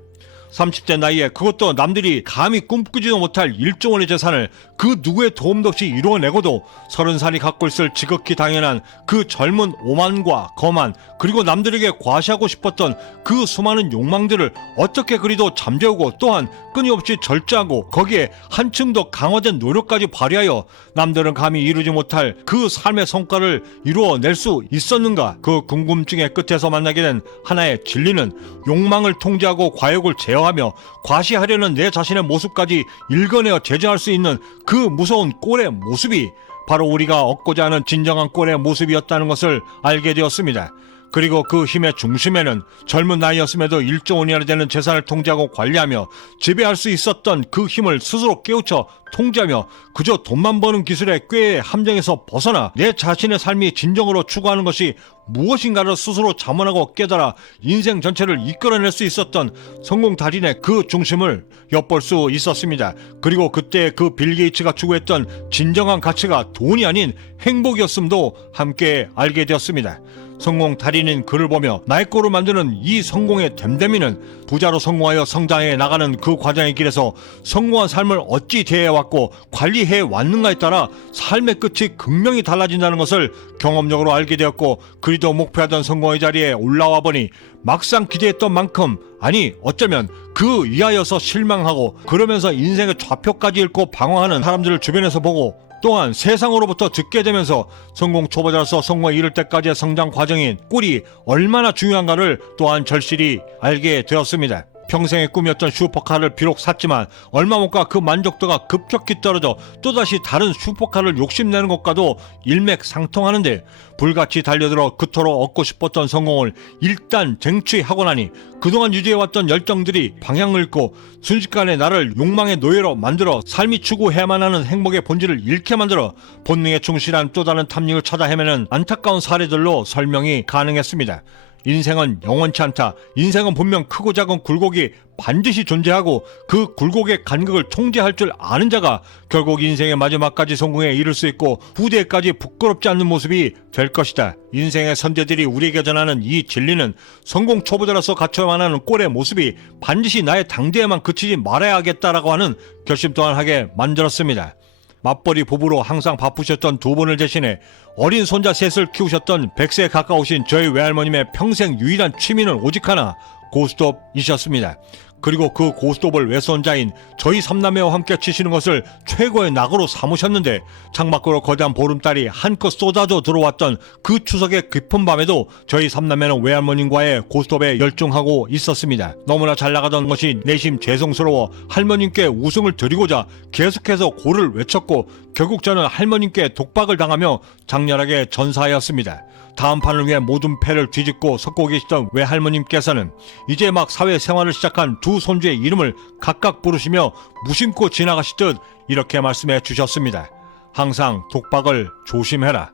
30대 나이에 그것도 남들이 감히 꿈꾸지도 못할 1조 원의 재산을 그 누구의 도움도 없이 이루어내고도 30살이 갖고 있을 지극히 당연한 그 젊은 오만과 거만, 그리고 남들에게 과시하고 싶었던 그 수많은 욕망들을 어떻게 그리도 잠재우고, 또한 끊임없이 절제하고 거기에 한층 더 강화된 노력까지 발휘하여 남들은 감히 이루지 못할 그 삶의 성과를 이루어낼 수 있었는가? 그 궁금증의 끝에서 만나게 된 하나의 진리는 욕망을 통제하고 과욕을 제어하며 과시하려는 내 자신의 모습까지 읽어내어 제재할 수 있는 그 무서운 꼴의 모습이 바로 우리가 얻고자 하는 진정한 꼴의 모습이었다는 것을 알게 되었습니다. 그리고 그 힘의 중심에는 젊은 나이였음에도 1조 원이나 되는 재산을 통제하고 관리하며 지배할 수 있었던 그 힘을 스스로 깨우쳐 통제하며 그저 돈만 버는 기술의 꾀의 함정에서 벗어나 내 자신의 삶이 진정으로 추구하는 것이 무엇인가를 스스로 자문하고 깨달아 인생 전체를 이끌어낼 수 있었던 성공 달인의 그 중심을 엿볼 수 있었습니다. 그리고 그때 그 빌 게이츠가 추구했던 진정한 가치가 돈이 아닌 행복이었음도 함께 알게 되었습니다. 성공 달인인 그를 보며 나의 꼴을 만드는 이 성공의 됨됨이는 부자로 성공하여 성장해 나가는 그 과정의 길에서 성공한 삶을 어찌 대해왔고 관리해 왔는가에 따라 삶의 끝이 극명히 달라진다는 것을 경험적으로 알게 되었고, 그리도 목표하던 성공의 자리에 올라와 보니 막상 기대했던 만큼, 아니 어쩌면 그 이하여서 실망하고 그러면서 인생의 좌표까지 잃고 방황하는 사람들을 주변에서 보고, 또한 세상으로부터 듣게 되면서 성공 초보자로서 성공에 이를 때까지의 성장 과정인 꼴이 얼마나 중요한가를 또한 절실히 알게 되었습니다. 평생의 꿈이었던 슈퍼카를 비록 샀지만 얼마 못 가 그 만족도가 급격히 떨어져 또다시 다른 슈퍼카를 욕심내는 것과도 일맥상통하는데, 불같이 달려들어 그토록 얻고 싶었던 성공을 일단 쟁취하고 나니 그동안 유지해왔던 열정들이 방향을 잃고 순식간에 나를 욕망의 노예로 만들어 삶이 추구해야만 하는 행복의 본질을 잃게 만들어 본능에 충실한 또 다른 탐닉을 찾아 헤매는 안타까운 사례들로 설명이 가능했습니다. 인생은 영원치 않다. 인생은 분명 크고 작은 굴곡이 반드시 존재하고 그 굴곡의 간극을 통제할 줄 아는 자가 결국 인생의 마지막까지 성공에 이를 수 있고 후대까지 부끄럽지 않는 모습이 될 것이다. 인생의 선대들이 우리에게 전하는 이 진리는 성공 초보자로서 갖춰야만 하는 꼴의 모습이 반드시 나의 당대에만 그치지 말아야겠다라고 하는 결심 또한 하게 만들었습니다. 맞벌이 부부로 항상 바쁘셨던 두 분을 대신해 어린 손자 셋을 키우셨던 100세에 가까우신 저희 외할머님의 평생 유일한 취미는 오직 하나, 고스톱이셨습니다. 그리고 그 고스톱을 외손자인 저희 삼남매와 함께 치시는 것을 최고의 낙으로 삼으셨는데 창밖으로 거대한 보름달이 한껏 쏟아져 들어왔던 그 추석의 깊은 밤에도 저희 삼남매는 외할머님과의 고스톱에 열중하고 있었습니다. 너무나 잘 나가던 것이 내심 죄송스러워 할머님께 우승을 드리고자 계속해서 고를 외쳤고 결국 저는 할머님께 독박을 당하며 장렬하게 전사하였습니다. 다음 판을 위해 모든 패를 뒤집고 섰고 계시던 외할머님께서는 이제 막 사회생활을 시작한 두 손주의 이름을 각각 부르시며 무심코 지나가시듯 이렇게 말씀해 주셨습니다. 항상 독박을 조심해라.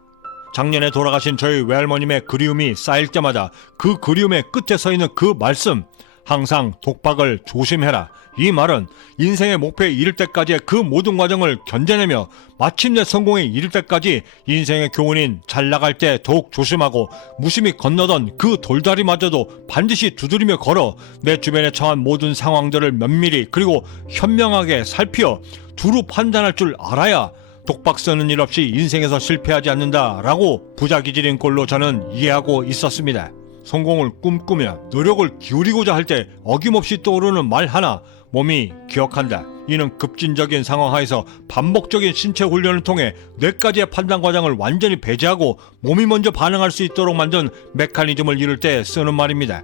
작년에 돌아가신 저희 외할머님의 그리움이 쌓일 때마다 그 그리움의 끝에 서 있는 그 말씀, 항상 독박을 조심해라. 이 말은 인생의 목표에 이를 때까지의 그 모든 과정을 견뎌내며 마침내 성공에 이를 때까지 인생의 교훈인 잘 나갈 때 더욱 조심하고 무심히 건너던 그 돌다리마저도 반드시 두드리며 걸어 내 주변에 처한 모든 상황들을 면밀히 그리고 현명하게 살피어 두루 판단할 줄 알아야 독박 쓰는 일 없이 인생에서 실패하지 않는다라고 부자기질인 꼴로 저는 이해하고 있었습니다. 성공을 꿈꾸며 노력을 기울이고자 할 때 어김없이 떠오르는 말 하나, 몸이 기억한다. 이는 급진적인 상황 하에서 반복적인 신체 훈련을 통해 뇌까지의 판단 과정을 완전히 배제하고 몸이 먼저 반응할 수 있도록 만든 메커니즘을 이룰 때 쓰는 말입니다.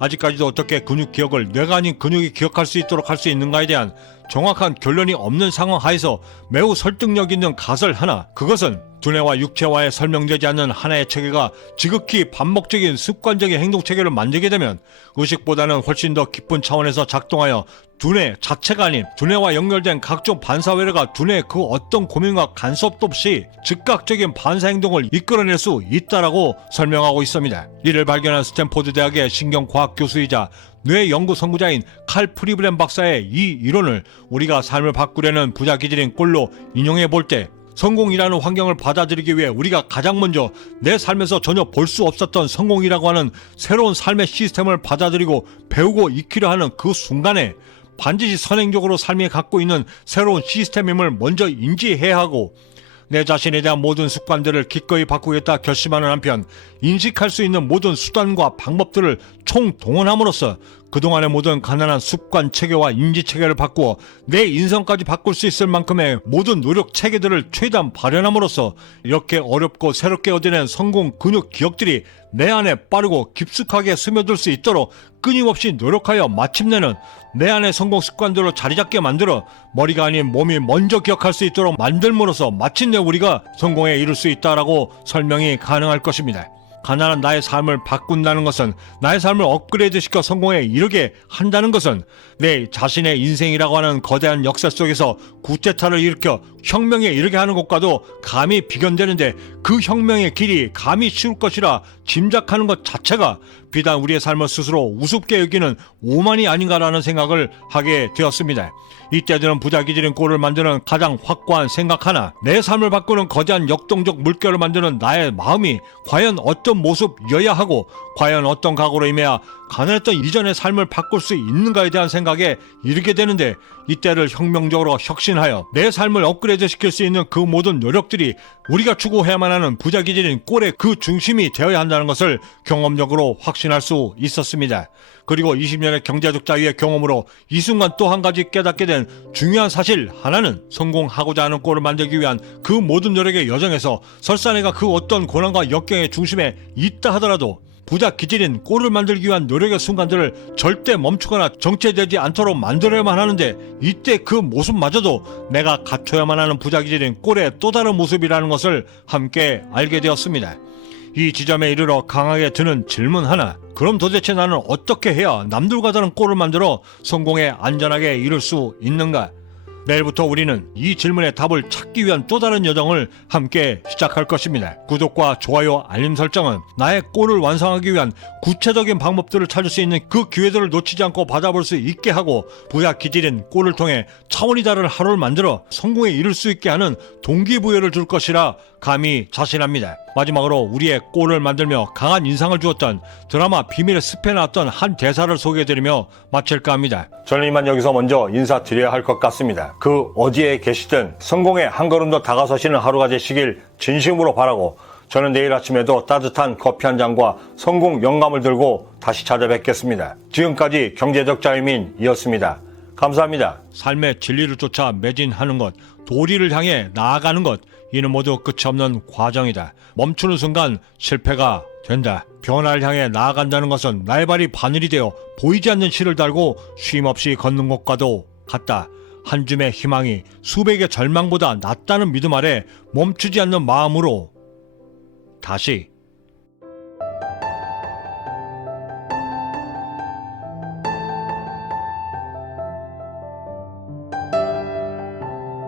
아직까지도 어떻게 근육 기억을 뇌가 아닌 근육이 기억할 수 있도록 할 수 있는가에 대한 정확한 결론이 없는 상황 하에서 매우 설득력 있는 가설 하나, 그것은 두뇌와 육체와의 설명되지 않는 하나의 체계가 지극히 반복적인 습관적인 행동체계를 만들게 되면 의식보다는 훨씬 더 깊은 차원에서 작동하여 두뇌 자체가 아닌 두뇌와 연결된 각종 반사회로가 두뇌의 그 어떤 고민과 간섭도 없이 즉각적인 반사행동을 이끌어낼 수 있다라고 설명하고 있습니다. 이를 발견한 스탠포드 대학의 신경과학 교수이자 뇌 연구 선구자인 칼 프리브렌 박사의 이 이론을 우리가 삶을 바꾸려는 부자기질인 꼴로 인용해 볼 때 성공이라는 환경을 받아들이기 위해 우리가 가장 먼저 내 삶에서 전혀 볼 수 없었던 성공이라고 하는 새로운 삶의 시스템을 받아들이고 배우고 익히려 하는 그 순간에 반드시 선행적으로 삶이 갖고 있는 새로운 시스템임을 먼저 인지해야 하고 내 자신에 대한 모든 습관들을 기꺼이 바꾸겠다 결심하는 한편 인식할 수 있는 모든 수단과 방법들을 총동원함으로써 그동안의 모든 가난한 습관 체계와 인지 체계를 바꾸어 내 인성까지 바꿀 수 있을 만큼의 모든 노력 체계들을 최대한 발현함으로써 이렇게 어렵고 새롭게 얻어낸 성공 근육 기억들이 내 안에 빠르고 깊숙하게 스며들 수 있도록 끊임없이 노력하여 마침내는 내 안의 성공 습관들로 자리잡게 만들어 머리가 아닌 몸이 먼저 기억할 수 있도록 만들므로써 마침내 우리가 성공에 이룰 수 있다라고 설명이 가능할 것입니다. 가난한 나의 삶을 바꾼다는 것은, 나의 삶을 업그레이드시켜 성공에 이르게 한다는 것은 내 자신의 인생이라고 하는 거대한 역사 속에서 구테타를 일으켜 혁명에 이르게 하는 것과도 감히 비견되는데, 그 혁명의 길이 감히 쉬울 것이라 짐작하는 것 자체가 비단 우리의 삶을 스스로 우습게 여기는 오만이 아닌가라는 생각을 하게 되었습니다. 이때들은 부자기질인 꼴을 만드는 가장 확고한 생각 하나, 내 삶을 바꾸는 거대한 역동적 물결을 만드는 나의 마음이 과연 어떤 모습이어야 하고 과연 어떤 각오로 임해야 가난했던 이전의 삶을 바꿀 수 있는가에 대한 생각에 이르게 되는데, 이때를 혁명적으로 혁신하여 내 삶을 업그레이드 시킬 수 있는 그 모든 노력들이 우리가 추구해야만 하는 부자기질인 꼴의 그 중심이 되어야 한다는 것을 경험적으로 확신할 수 있었습니다. 그리고 20년의 경제적 자유의 경험으로 이 순간 또 한 가지 깨닫게 된 중요한 사실 하나는, 성공하고자 하는 꼴을 만들기 위한 그 모든 노력의 여정에서 설사 내가 그 어떤 고난과 역경의 중심에 있다 하더라도 부자 기질인 꼴을 만들기 위한 노력의 순간들을 절대 멈추거나 정체되지 않도록 만들어야만 하는데, 이때 그 모습마저도 내가 갖춰야만 하는 부자 기질인 꼴의 또 다른 모습이라는 것을 함께 알게 되었습니다. 이 지점에 이르러 강하게 드는 질문 하나, 그럼 도대체 나는 어떻게 해야 남들과 다른 꼴을 만들어 성공에 안전하게 이룰 수 있는가? 내일부터 우리는 이 질문의 답을 찾기 위한 또 다른 여정을 함께 시작할 것입니다. 구독과 좋아요, 알림 설정은 나의 골을 완성하기 위한 구체적인 방법들을 찾을 수 있는 그 기회들을 놓치지 않고 받아볼 수 있게 하고 부야 기질인 골을 통해 차원이 다른 하루를 만들어 성공에 이를 수 있게 하는 동기부여를 줄 것이라 감히 자신합니다. 마지막으로 우리의 골을 만들며 강한 인상을 주었던 드라마 비밀의 숲에 나왔던 한 대사를 소개해드리며 마칠까 합니다. 저는 이만 여기서 먼저 인사드려야 할 것 같습니다. 그 어디에 계시든 성공에 한 걸음 더 다가서시는 하루가 되시길 진심으로 바라고 저는 내일 아침에도 따뜻한 커피 한 잔과 성공 영감을 들고 다시 찾아뵙겠습니다. 지금까지 경제적 자유민이었습니다. 감사합니다. 삶의 진리를 쫓아 매진하는 것, 도리를 향해 나아가는 것, 이는 모두 끝이 없는 과정이다. 멈추는 순간 실패가 된다. 변화를 향해 나아간다는 것은 나의 발이 바늘이 되어 보이지 않는 실을 달고 쉼없이 걷는 것과도 같다. 한 줌의 희망이 수백의 절망보다 낫다는 믿음 아래 멈추지 않는 마음으로 다시